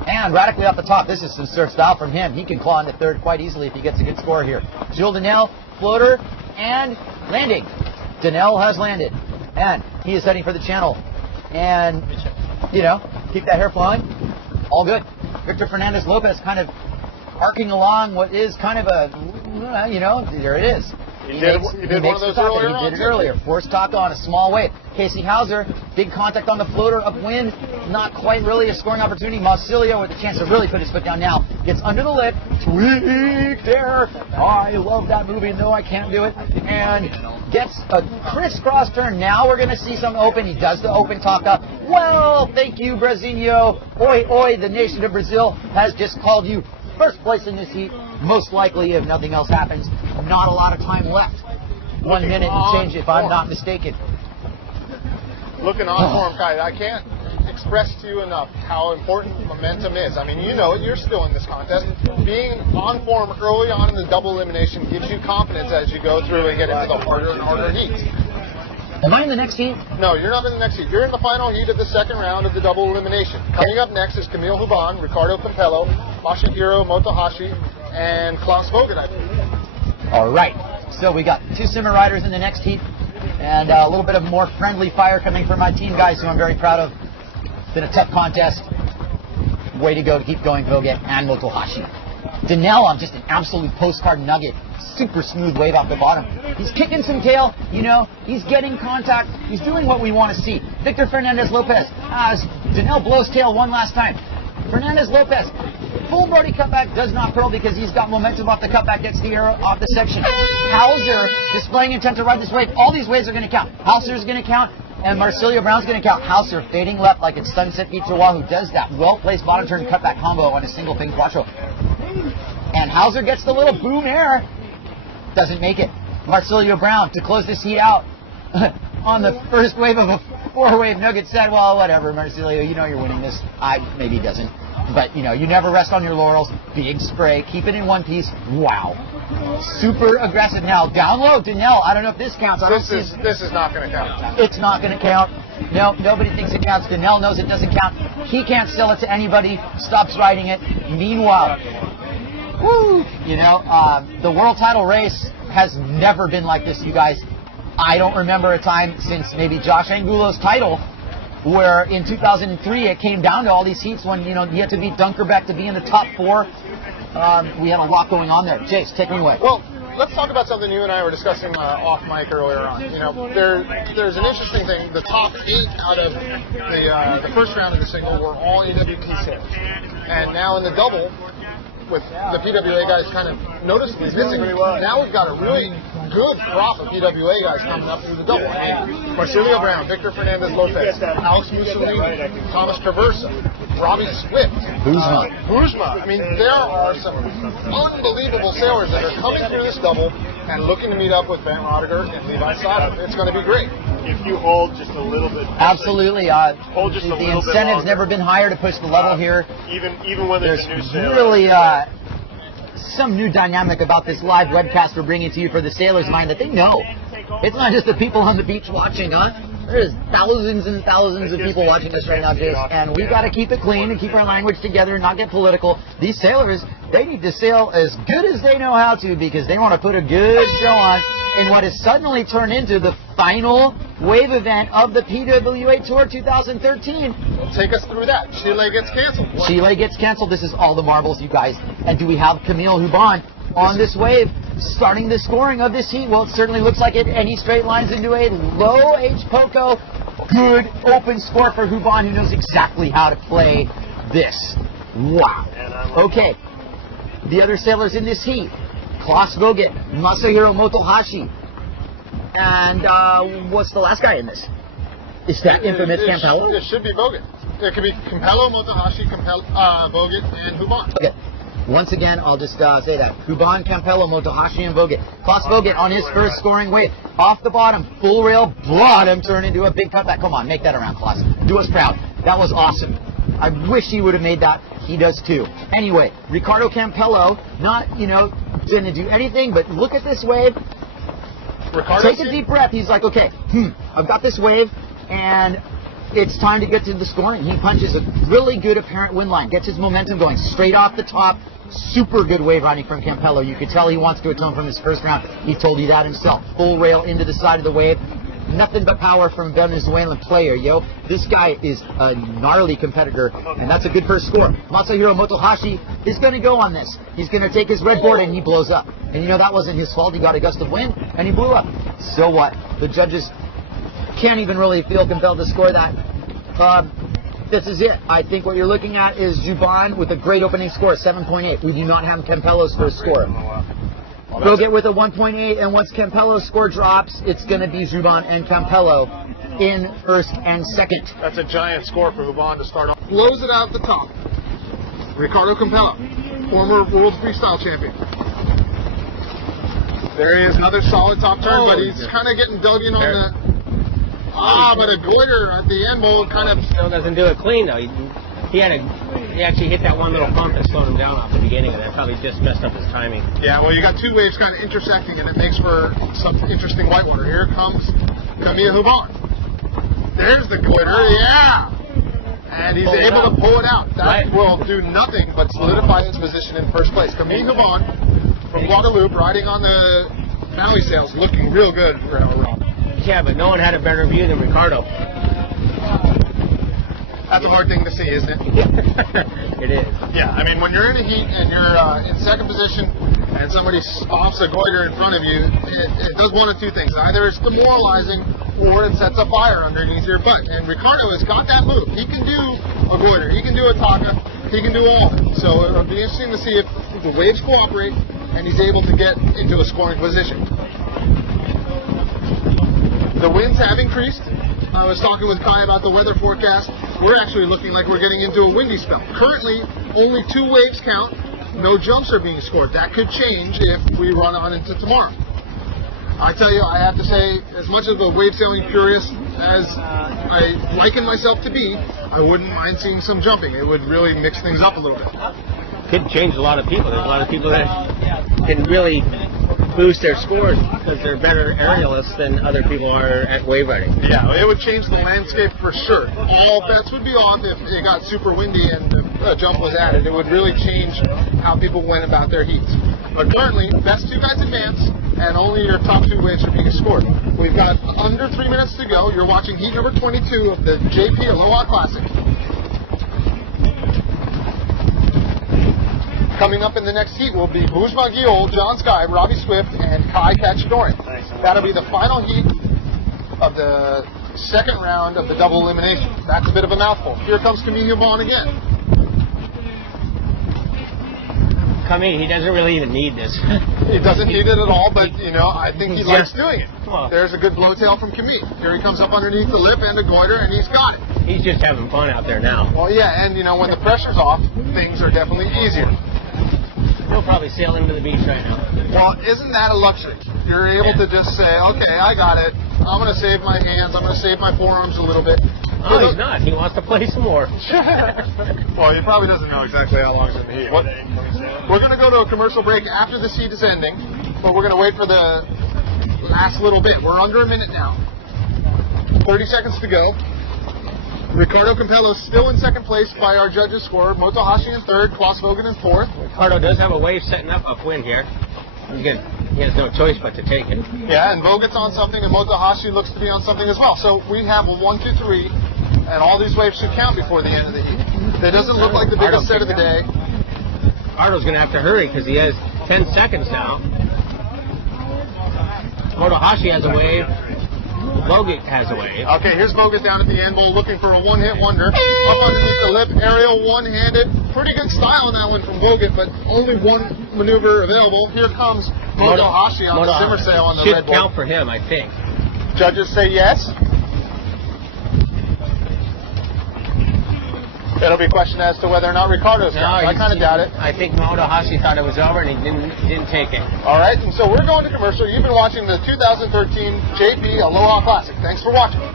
And radically off the top. This is some surf style from him. He can claw into third quite easily if he gets a good score here. Jules Danelle, floater, and landing. Danelle has landed. And he is heading for the channel. And, keep that hair flowing. All good. Victor Fernandez Lopez kind of arcing along what is kind of a, there it is. He did one of those earlier. He did it earlier. Forced taco on a small wave. Casey Hauser Big contact on the floater, upwind. Not quite really a scoring opportunity. Marsilio with a chance to really put his foot down now. Gets under the lip. Tweak there. I love that move, even though I can't do it. And gets a crisscross turn. Now we're going to see some open. He does the open talk up. Well, thank you, Brazinho. Oi, oi, the nation of Brazil has just called you first place in this heat. Most likely, if nothing else happens, not a lot of time left. 1 minute and change, if I'm not mistaken. Looking on form, Kai, I can't express to you enough how important momentum is. I mean, you know it. You're still in this contest. Being on form early on in the double elimination gives you confidence as you go through and get into the harder and harder heats. Am I in the next heat? No, you're not in the next heat. You're in the final heat of the second round of the double elimination. Coming up next is Camille Huban, Ricardo Campello, Masahiro Motohashi, and Klaus Vogt, I believe. All right. So we got 2 simmer riders in the next heat, and a little bit of more friendly fire coming from my team guys, who I'm very proud of. It's been a tough contest. Way to go to keep going, Vogt and Motohashi. Danelle on just an absolute postcard nugget. Super smooth wave off the bottom. He's kicking some tail, you know. He's getting contact. He's doing what we want to see. Victor Fernandez-Lopez. Danelle blows tail one last time. Fernandez-Lopez. Full Brody cutback, does not pearl because he's got momentum off the cutback, gets the arrow off the section. Hauser displaying intent to ride this wave. All these waves are going to count. Hauser's going to count, and Marsilio Brown's going to count. Hauser fading left like it's Sunset Beach Oahu, does that well-placed bottom turn cutback combo on a single pin quattro. And Hauser gets the little boom air. Doesn't make it. Marsilio Brown to close this heat out on the first wave of a 4-wave nugget said, well, whatever, Marsilio, you know you're winning this. Maybe he doesn't. But, you know, you never rest on your laurels. Big spray. Keep it in one piece. Wow. Super aggressive now. Down low, Danelle. I don't know if this counts. This is not going to count. It's not going to count. No, nobody thinks it counts. Danelle knows it doesn't count. He can't sell it to anybody. Stops riding it. Meanwhile, woo, you know, the world title race has never been like this, you guys. I don't remember a time since maybe Josh Angulo's title where in 2003 it came down to all these heats when, you know, you had to beat Dunkerbeck to be in the top 4. We had a lot going on there. Jace, take me away. Well, let's talk about something you and I were discussing off mic earlier on. You know, there's an interesting thing. The top 8 out of the first round of the single were all AWP sailors. And now in the double, with the PWA guys kind of noticeably missing, now we've got a really good crop of PWA guys coming up through the double. I mean, Marsilio Brown, Victor Fernandez-Lopez, Alex Mussolini, Thomas Traversa, Robbie Swift, Buzma. I mean, there are some unbelievable sailors that are coming through this double and looking to meet up with Van Rodiger and Levi Sada. It's going to be great. If you hold just a little bit. Absolutely. Hold just a the little bit incentive's longer. never been higher to push the level here. Even when there's a new sailor. Really some new dynamic about this live webcast we're bringing to you for the sailors' mind that they know. It's not just the people on the beach watching, huh? There's thousands and thousands of people watching us right now, Jace, and we got to keep it clean and keep our language together and not get political. These sailors, they need to sail as good as they know how to because they want to put a good show on in what has suddenly turned into the final wave event of the PWA Tour 2013. Take us through that. Chile gets canceled. Chile gets canceled. This is all the marbles, you guys. And do we have Camille Huban on this wave starting the scoring of this heat? Well, it certainly looks like it, and he straight lines into a low H Poco. Good open score for Huban, who knows exactly how to play this. Wow. Okay. The other sailors in this heat: Klaus Vogt, Masahiro Motohashi, and what's the last guy in this? Is that infamous Campello? It should be Vogt. It could be Campello, Motohashi, Vogt, and Huban. Okay. Once again, I'll just say that. Huban, Campello, Motohashi, and Vogt. Klaus Vogt on his first scoring wave. Off the bottom, full rail, bottom turn into a big cutback. Come on, make that around, Klaus. Do us proud. That was awesome. I wish he would have made that. He does too. Anyway, Ricardo Campello, not, going to do anything, but look at this wave. Take a deep breath. He's like, okay, I've got this wave, and it's time to get to the scoring. He punches a really good apparent wind line, gets his momentum going straight off the top. Super good wave riding from Campello. You could tell he wants to atone from his first round. He told you that himself. Full rail into the side of the wave. Nothing but power from Venezuelan player, yo. This guy is a gnarly competitor, and that's a good first score. Masahiro Motohashi is going to go on this. He's going to take his red board, and he blows up. And that wasn't his fault. He got a gust of wind, and he blew up. So what? The judges can't even really feel compelled to score that. This is it. I think what you're looking at is Juban with a great opening score, 7.8. We do not have Campello's first score. Bogut with a 1.8, and once Campello's score drops, it's going to be Juban and Campello in first and second. That's a giant score for Juban to start off. Blows it out at the top. Ricardo Campello, former world freestyle champion. There he is, another solid top turn, but he's kind of getting dug in on the... but a goiter at the end will kind of... Still doesn't do it clean, though. He actually hit that one little bump that slowed him down off the beginning of that. Probably just messed up his timing. Yeah, well, you got two waves kind of intersecting, and it makes for some interesting whitewater. Here comes Camille Juban. There's the goiter, yeah! And he's able to pull it out. That will do nothing but solidify his position in first place. Camille Juban from Guadalupe riding on the Valley Sails, looking real good for Rob. Yeah, but no one had a better view than Ricardo. That's a hard thing to see, isn't it? It is. Yeah, I mean, when you're in a heat and you're in second position and somebody offs a goiter in front of you, it does one of two things. Either it's demoralizing or it sets a fire underneath your butt. And Ricardo has got that move. He can do a goiter. He can do a taka. He can do all of it. So it'll be interesting to see if the waves cooperate and he's able to get into a scoring position. The winds have increased. I was talking with Kai about the weather forecast. We're actually looking like we're getting into a windy spell. Currently, only 2 waves count. No jumps are being scored. That could change if we run on into tomorrow. I tell you, I have to say, as much of a wave sailing purist as I liken myself to be, I wouldn't mind seeing some jumping. It would really mix things up a little bit. Could change a lot of people. There's a lot of people that can really boost their scores because they're better aerialists than other people are at wave riding. Yeah, it would change the landscape for sure. All bets would be off if it got super windy and a jump was added. It would really change how people went about their heats. But currently, best 2 guys advance, and only your top 2 waves are being scored. We've got under 3 minutes to go. You're watching heat number 22 of the JP Aloha Classic. Coming up in the next heat will be Buzma Giol, John Sky, Robbie Swift, and Kai Cacciadorian. That'll be the final heat of the second round of the double elimination. That's a bit of a mouthful. Here comes Camille Juban again. Camille, he doesn't really even need this. He doesn't need it at all, but, you know, I think he likes doing it. There's a good blowtail from Camille. Here he comes up underneath the lip and a goiter, and he's got it. He's just having fun out there now. Well, yeah, and, you know, when the pressure's off, things are definitely easier. He'll probably sail into the beach right now. Well, isn't that a luxury? You're able to just say, okay, I got it. I'm going to save my hands. I'm going to save my forearms a little bit. Oh, he's not. He wants to play some more. Well, he probably doesn't know exactly how long he's in the heat. We're going to go to a commercial break after this heat is ending, but we're going to wait for the last little bit. We're under a minute now. 30 seconds to go. Ricardo Campello still in second place by our judges' score. Motohashi in third, Klaus Vogen in fourth. Ricardo does have a wave setting up upwind here. He has no choice but to take it. Yeah, and Vogen's on something, and Motohashi looks to be on something as well. So we have a 1, 2, 3, and all these waves should count before the end of the heat. That doesn't look like the biggest set of the day. Ricardo's going to have to hurry because he has 10 seconds now. Motohashi has a wave. Bogut has a wave. Okay, here's Bogut down at the end bowl looking for a one-hit wonder. Up underneath the lip, aerial one-handed. Pretty good style on that one from Bogut, but only one maneuver available. Here comes Motohashi on the simmer sail on the red bowl. Should count for him, I think. Judges say yes. It'll be a question as to whether or not Ricardo's counts. I kind of doubt it. I think Motohashi thought it was over and he didn't take it. All right, and so we're going to commercial. You've been watching the 2013 JP Aloha Classic. Thanks for watching.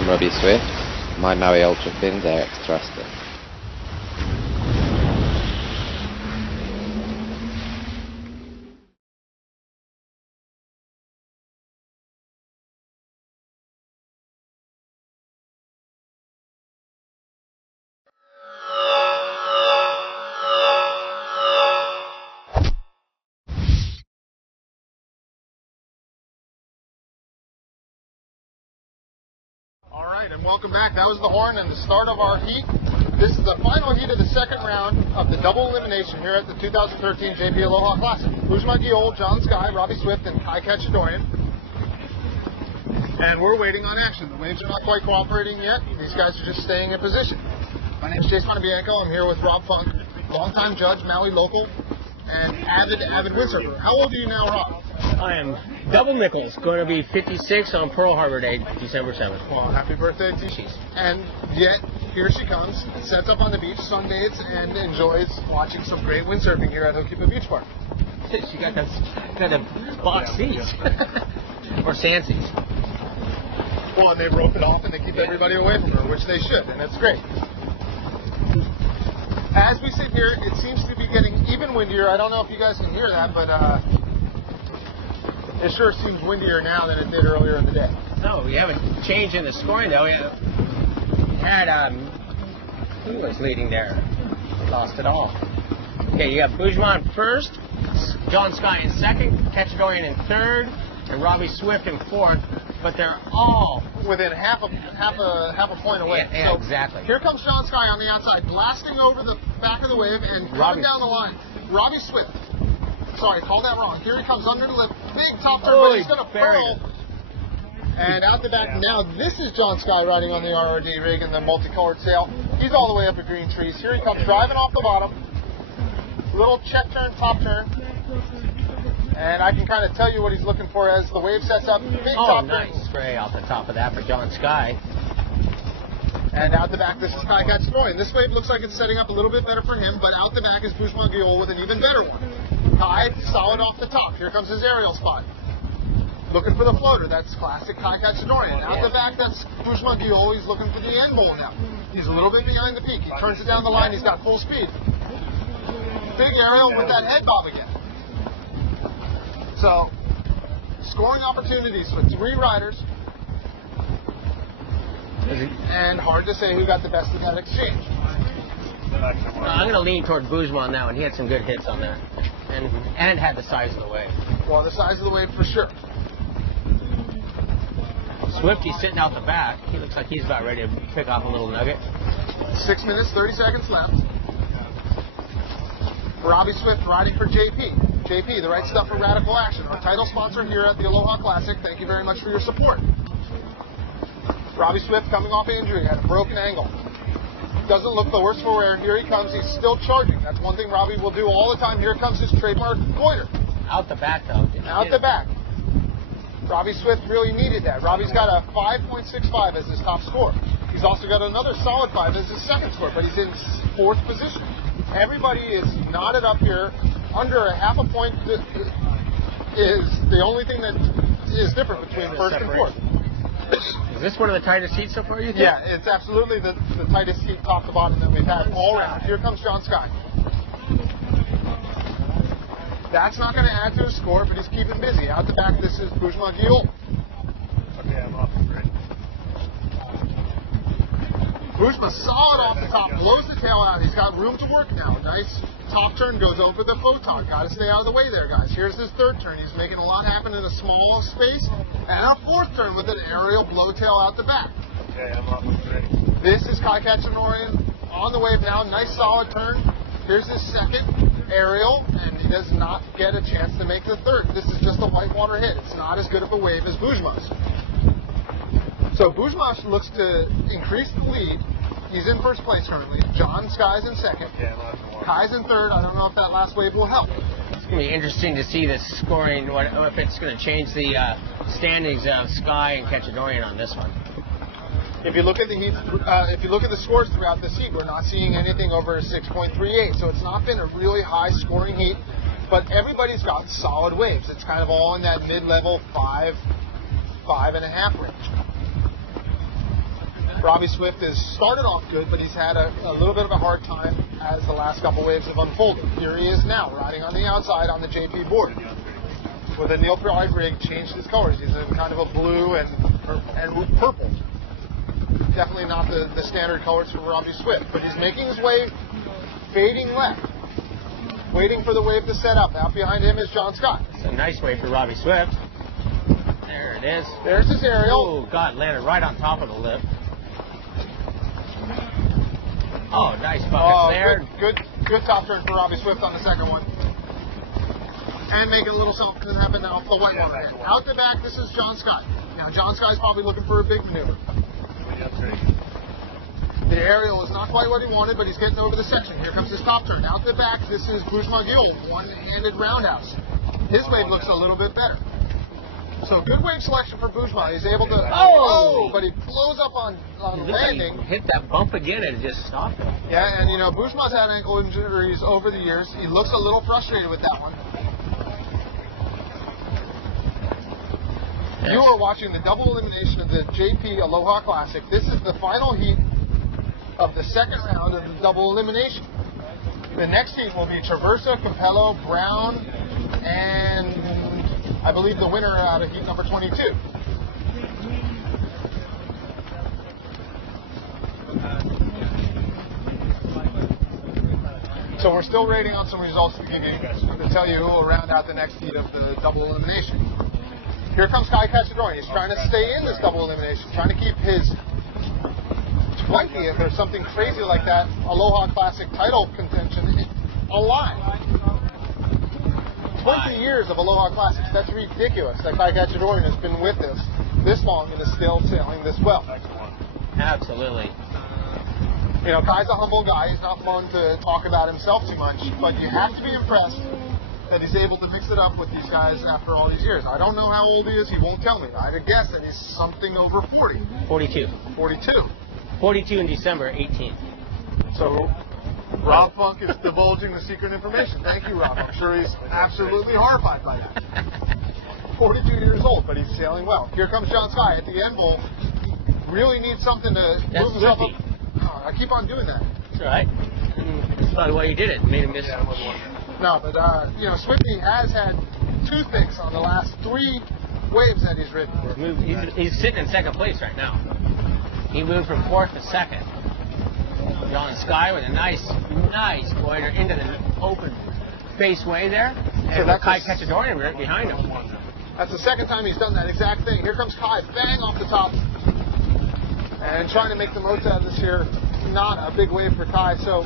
I'm Robbie Swift. My Maui Ultra Fins are X thruster. All right, and welcome back. That was the horn and the start of our heat. This is the final heat of the second round of the double elimination here at the 2013 JP Aloha Classic. Bujma Giol, John Sky, Robbie Swift, and Kai Ketchadorian. And we're waiting on action. The waves are not quite cooperating yet. These guys are just staying in position. My name is Jason Bianco. I'm here with Rob Funk, longtime judge, Maui local, and avid windsurfer. How old are you now, Rob? I am double nickels, going to be 56 on Pearl Harbor Day, December 7th. Well, happy birthday to you. And yet, here she comes, sets up on the beach, sunbathes, and enjoys watching some great windsurfing here at Hokipa Beach Park. She got the box seats. Or sand seats. Well, and they rope it off and they keep everybody away from her, which they should, and it's great. As we sit here, it seems to be getting even windier. I don't know if you guys can hear that, but it sure seems windier now than it did earlier in the day. No, we haven't changed in the scoring, though. We had, who was leading there? Lost it all. Okay, you got Bujma in first, John Sky in second, Ketchadorian in third, and Robbie Swift in fourth, but they're all within half a point away. Yeah, exactly. Here comes John Sky on the outside, blasting over the back of the wave and coming down the line. Robbie Swift. Sorry, called that wrong. Here he comes under the lip. Big top turn, but he's going to furl. And out the back, now this is John Sky riding on the RRD rig and the multicolored sail. He's all the way up the green trees. Here he comes driving off the bottom. Little check turn, top turn. And I can kind of tell you what he's looking for as the wave sets up. Big top nice turn. spray off the top of that for John Sky. And out the back, this is Kai Ketchadorian. This wave looks like it's setting up a little bit better for him, but out the back is Bujma Giol with an even better one. Kai, solid off the top. Here comes his aerial spot. Looking for the floater. That's classic Kai Ketchadorian. Out the back, that's Bujma Giol. He's looking for the end bowl now. He's a little bit behind the peak. He turns it down the line. He's got full speed. Big aerial with that head bob again. So, scoring opportunities for three riders. And hard to say who got the best of that exchange. I'm going to lean toward Bujma on that one. He had some good hits on that. And had the size of the wave. Well, the size of the wave for sure. Swifty's sitting out the back. He looks like he's about ready to pick off a little nugget. 6 minutes, 30 seconds left. Robbie Swift riding for JP. JP, the right stuff for Radical Action, our title sponsor here at the Aloha Classic. Thank you very much for your support. Robbie Swift coming off injury, had a broken ankle. Doesn't look the worse for wear. Here he comes. He's still charging. That's one thing Robbie will do all the time. Here comes his trademark goiter. Out the back, though. Out the back. Robbie Swift really needed that. Robbie's got a 5.65 as his top score. He's also got another solid 5 as his second score, but he's in fourth position. Everybody is knotted up here. Under a half a point is the only thing that is different between first and fourth. Is this one of the tightest heats so far, you think? Yeah, it's absolutely the tightest heat top to bottom that we've had all round. Here comes John Sky. That's not going to add to his score, but he's keeping busy. Out the back, this is Bujma Giol. Okay, I'm off the grid. Bujma solid off the top, blows the tail out. He's got room to work now. Nice top turn goes over the photon. Got to stay out of the way there, guys. Here's his third turn. He's making a lot happen in a small space. And a fourth turn with an aerial blow tail out the back. Okay, I'm off the grid. This is Kai Ketchadorian on the wave now. Nice solid turn. Here's his second aerial, and he does not get a chance to make the third. This is just a whitewater hit. It's not as good of a wave as Bujma's. So Bujma looks to increase the lead. He's in first place currently. John Sky's in second. Yeah, I'm off the water. Kai's in third. I don't know if that last wave will help. It's going to be interesting to see this scoring, if it's going to change the standings of Sky and Ketchadorian on this one. If you look at the heat, if you look at the scores throughout this heat, we're not seeing anything over a 6.38. So it's not been a really high scoring heat, but everybody's got solid waves. It's kind of all in that mid-level 5.5 range. Robbie Swift has started off good, but he's had a little bit of a hard time as the last couple waves have unfolded. Here he is now, riding on the outside on the JP board. With a Neil Pride rig, changed his colors. He's in kind of a blue and purple. Definitely not the standard colors for Robbie Swift, but he's making his way, fading left, waiting for the wave to set up. Out behind him is John Scott. It's a nice wave for Robbie Swift. There it is. There's his aerial. Oh, God, landed right on top of the lip. Oh, nice bucket there. Good top turn for Robbie Swift on the second one. And making a little something happen off the white one there. Out the back, this is John Scott. Now, John Scott's probably looking for a big maneuver. The aerial is not quite what he wanted, but he's getting over the section. Here comes his top turn. Out the back, this is Bouchemont Guiol, one-handed roundhouse. His wave looks a little bit better. So good wave selection for Bouchemont. He's able to... but he blows up on landing. He hit that bump again and it just stopped him. Yeah, and you know, Bouchemont's had ankle injuries over the years. He looks a little frustrated with that one. You are watching the double elimination of the JP Aloha Classic. This is the final heat of the second round of the double elimination. The next heat will be Traversa, Capello, Brown, and I believe the winner out of heat number 22. So we're still waiting on some results to tell you who will round out the next heat of the double elimination. Here comes Kai Cacciadorian. He's trying to stay in this double elimination, trying to keep his 20th or something crazy like that Aloha Classic title contention alive. 20 years of Aloha Classics. That's ridiculous that Kai Cacciadorian has been with us this long and is still sailing this well. Absolutely. You know, Kai's a humble guy. He's not fun to talk about himself too much, but you have to be impressed that he's able to mix it up with these guys after all these years. I don't know how old he is. He won't tell me. I'd guess that he's something over 40. 42. 42. 42 in December, 18. So Rob Funk is divulging the secret information. Thank you, Rob. I'm sure he's absolutely horrified by that. 42 years old, but he's sailing well. Here comes John Sky at the end bowl. Really needs something to move himself up. Oh, I keep on doing that. That's right. That's probably why you did it. Made him miss. No, but, you know, Swifty has had toothpicks on the last 3 waves that he's ridden. He's sitting in second place right now. He moved from 4th to 2nd. John Sky with a nice pointer into the open face way there. And so Kai Cacciadorian right behind him. That's the second time he's done that exact thing. Here comes Kai, bang off the top. And trying to make the most out of this here. Not a big wave for Kai, so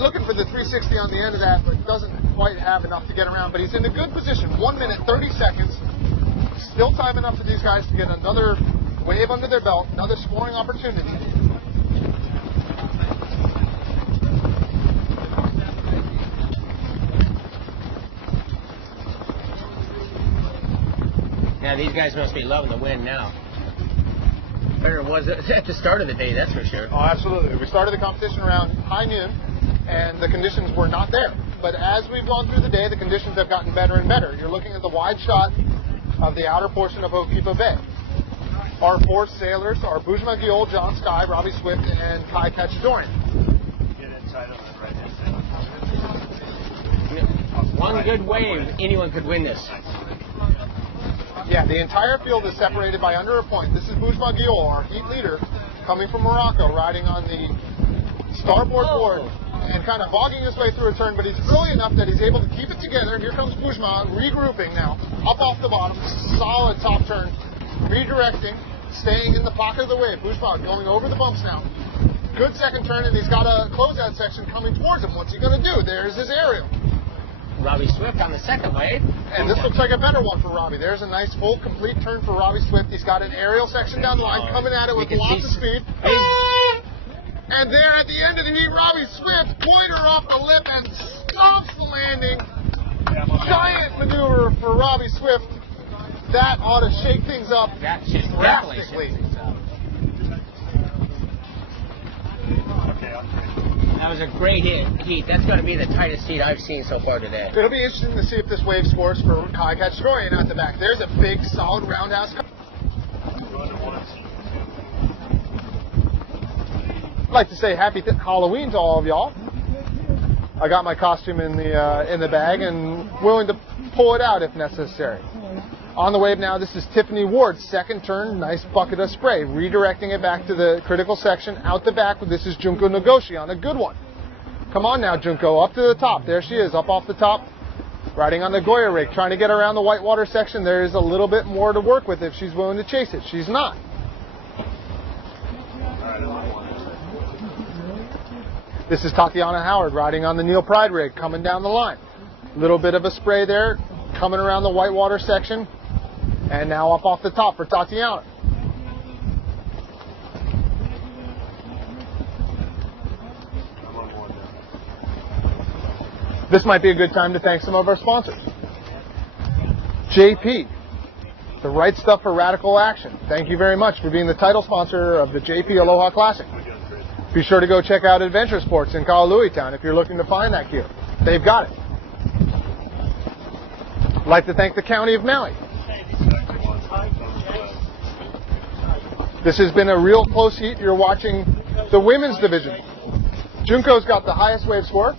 looking for the 360 on the end of that, but doesn't quite have enough to get around. But he's in a good position. 1 minute, 30 seconds. Still time enough for these guys to get another wave under their belt, another scoring opportunity. Yeah, these guys must be loving the win now. Better it was at the start of the day, that's for sure. Oh, absolutely. We started the competition around high noon, and the conditions were not there. But as we've gone through the day, the conditions have gotten better and better. You're looking at the wide shot of the outer portion of Okipa Bay. Our 4 sailors are Bouchemont Guiol, John Sky, Robbie Swift, and Kai Cacciadorian. Get inside on that right hand. One good wave, anyone could win this. Yeah, the entire field is separated by under a point. This is Bouchemont Guiol, our heat leader, coming from Morocco, riding on the starboard board and kind of bogging his way through a turn, but he's brilliant enough that he's able to keep it together. Here comes Bouchemont, regrouping now, up off the bottom, solid top turn, redirecting, staying in the pocket of the wave. Bouchemont going over the bumps now. Good second turn, and he's got a closeout section coming towards him. What's he going to do? There's his aerial. Robbie Swift on the second wave. And this looks like a better one for Robbie. There's a nice full complete turn for Robbie Swift. He's got an aerial section down the line, coming at it with lots of speed. And there at the end of the heat, Robbie Swift, pointer off the lip and stomps the landing. Giant maneuver for Robbie Swift. That ought to shake things up drastically. That was a great heat. That's going to be the tightest heat I've seen so far today. It'll be interesting to see if this wave scores for Kai Cacciadorian at the back. There's a big, solid roundhouse. like to say happy Halloween to all of y'all. I got my costume in the bag and willing to pull it out if necessary. On the wave now, this is Tiffany Ward's second turn. Nice bucket of spray. Redirecting it back to the critical section. Out the back, this is Junko Nagoshi on a good one. Come on now, Junko, up to the top. There she is, up off the top. Riding on the Goya rig, trying to get around the whitewater section. There is a little bit more to work with if she's willing to chase it. She's not. This is Tatiana Howard riding on the Neil Pride rig, coming down the line. Little bit of a spray there, coming around the whitewater section. And now up off the top for Tatiana. This might be a good time to thank some of our sponsors. JP, the right stuff for radical action. Thank you very much for being the title sponsor of the JP Aloha Classic. Be sure to go check out Adventure Sports in Kahului Town if you're looking to find that gear. They've got it. I'd like to thank the County of Maui. This has been a real close heat. You're watching the women's division. Junko's got the highest wave score.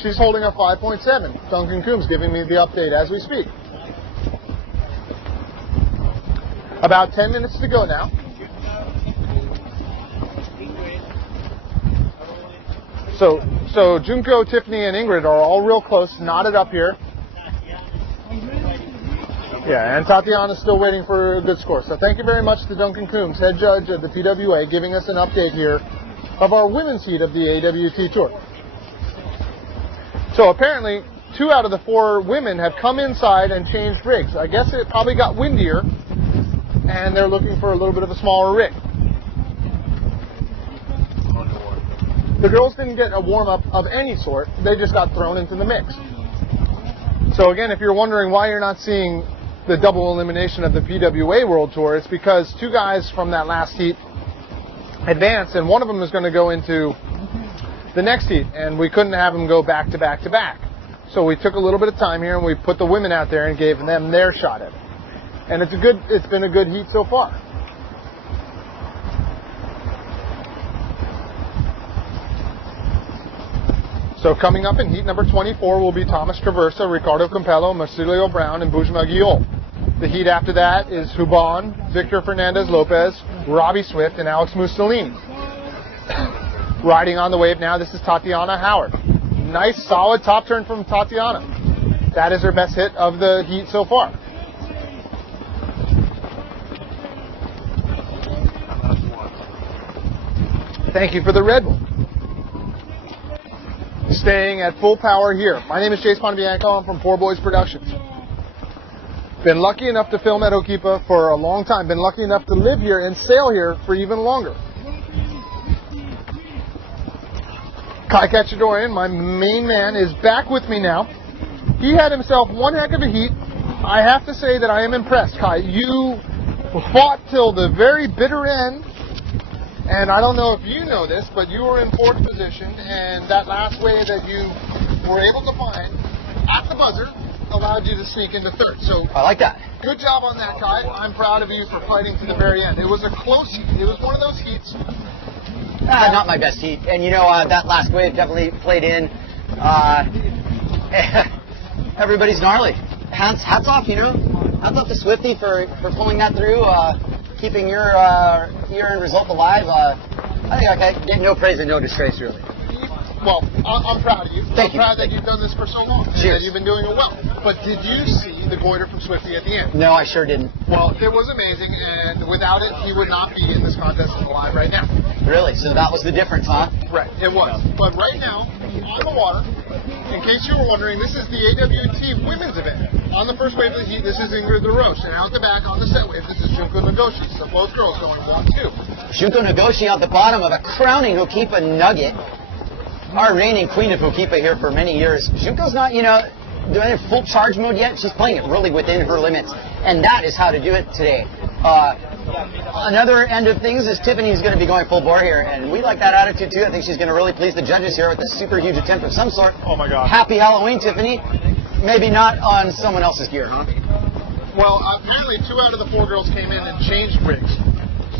She's holding a 5.7. Duncan Coombs giving me the update as we speak. About 10 minutes to go now. So Junko, Tiffany, and Ingrid are all real close, knotted up here. Yeah, and Tatiana's still waiting for a good score. So thank you very much to Duncan Coombs, head judge of the PWA, giving us an update here of our women's heat of the AWT Tour. So apparently, 2 out of the 4 women have come inside and changed rigs. I guess it probably got windier, and they're looking for a little bit of a smaller rig. The girls didn't get a warm-up of any sort. They just got thrown into the mix. So again, if you're wondering why you're not seeing the double elimination of the PWA World Tour, it's because 2 guys from that last heat advanced, and one of them is going to go into the next heat, and we couldn't have them go back to back to back. So we took a little bit of time here, and we put the women out there and gave them their shot at it. And it's been a good heat so far. So coming up in heat number 24 will be Thomas Traversa, Ricardo Campello, Marcilio Brown, and Bujma Guiol. The heat after that is Huban, Victor Fernandez Lopez, Robbie Swift, and Alex Mussolini. Riding on the wave now, this is Tatiana Howard. Nice, solid top turn from Tatiana. That is her best hit of the heat so far. Thank you for the Red Bull. Staying at full power here. My name is Chase Pontebianco. I'm from Poor Boys Productions. Been lucky enough to film at Okipa for a long time. Been lucky enough to live here and sail here for even longer. Kai Cacciadorian, my main man, is back with me now. He had himself one heck of a heat. I have to say that I am impressed, Kai. You fought till the very bitter end. And I don't know if you know this, but you were in 4th position, and that last wave that you were able to find at the buzzer allowed you to sneak into 3rd. So I like that. Good job on that, Kai. I'm proud of you for fighting to the very end. It was a close heat. It was one of those heats. Not my best heat. And, you know, that last wave definitely played in. Everybody's gnarly. Hats off, you know. Hats off to Swifty for pulling that through. Keeping your year-end result alive. I think I get no praise and no disgrace, really. Well, I'm proud of you. Thank you. I'm proud that you've done this for so long. Cheers. And that you've been doing it well. But did you see the goiter from Swifty at the end? No, I sure didn't. Well, it was amazing, and without it, he would not be in this contest alive right now. Really? So that was the difference, huh? Right, it was. But right now, on the water, in case you were wondering, this is the AWT women's event. On the first wave of the heat, this is Ingrid LaRoche. And out the back on the set wave, this is Junko Nagoshi. So both girls going 1-2. Junko Nagoshi at the bottom of a crowning Hokipa nugget. Our reigning queen of Hokipa here for many years. Junko's not, you know, doing it full charge mode yet. She's playing it really within her limits. And that is how to do it today. Another end of things is Tiffany's going to be going full bore here. And we like that attitude too. I think she's going to really please the judges here with a super huge attempt of some sort. Oh my God. Happy Halloween, Tiffany. Maybe not on someone else's gear, huh? Well, apparently 2 out of the 4 girls came in and changed rigs.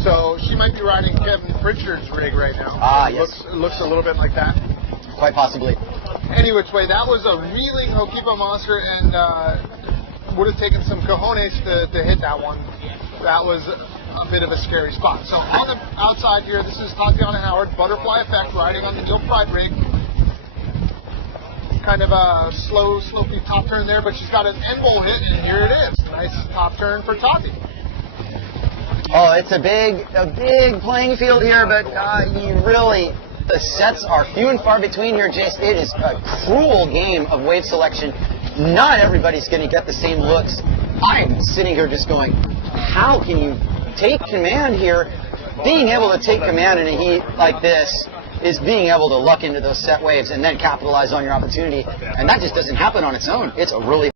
So she might be riding Kevin Pritchard's rig right now. Ah, yes. It looks a little bit like that. Quite possibly. Any which way, that was a reeling Hokipa monster, and would have taken some cojones to hit that one. That was a bit of a scary spot. So on the outside here, this is Tatiana Howard, Butterfly Effect, riding on the Neil Pride rig. Kind of a slow, slopey top turn there, but she's got an end bowl hit, and here it is. Nice top turn for Tati. Oh, it's a big playing field here, but the sets are few and far between here, Jace. It is a cruel game of wave selection. Not everybody's going to get the same looks. I'm sitting here just going, how can you take command here? Being able to take command in a heat like this is being able to luck into those set waves and then capitalize on your opportunity. And that just doesn't happen on its own. It's a really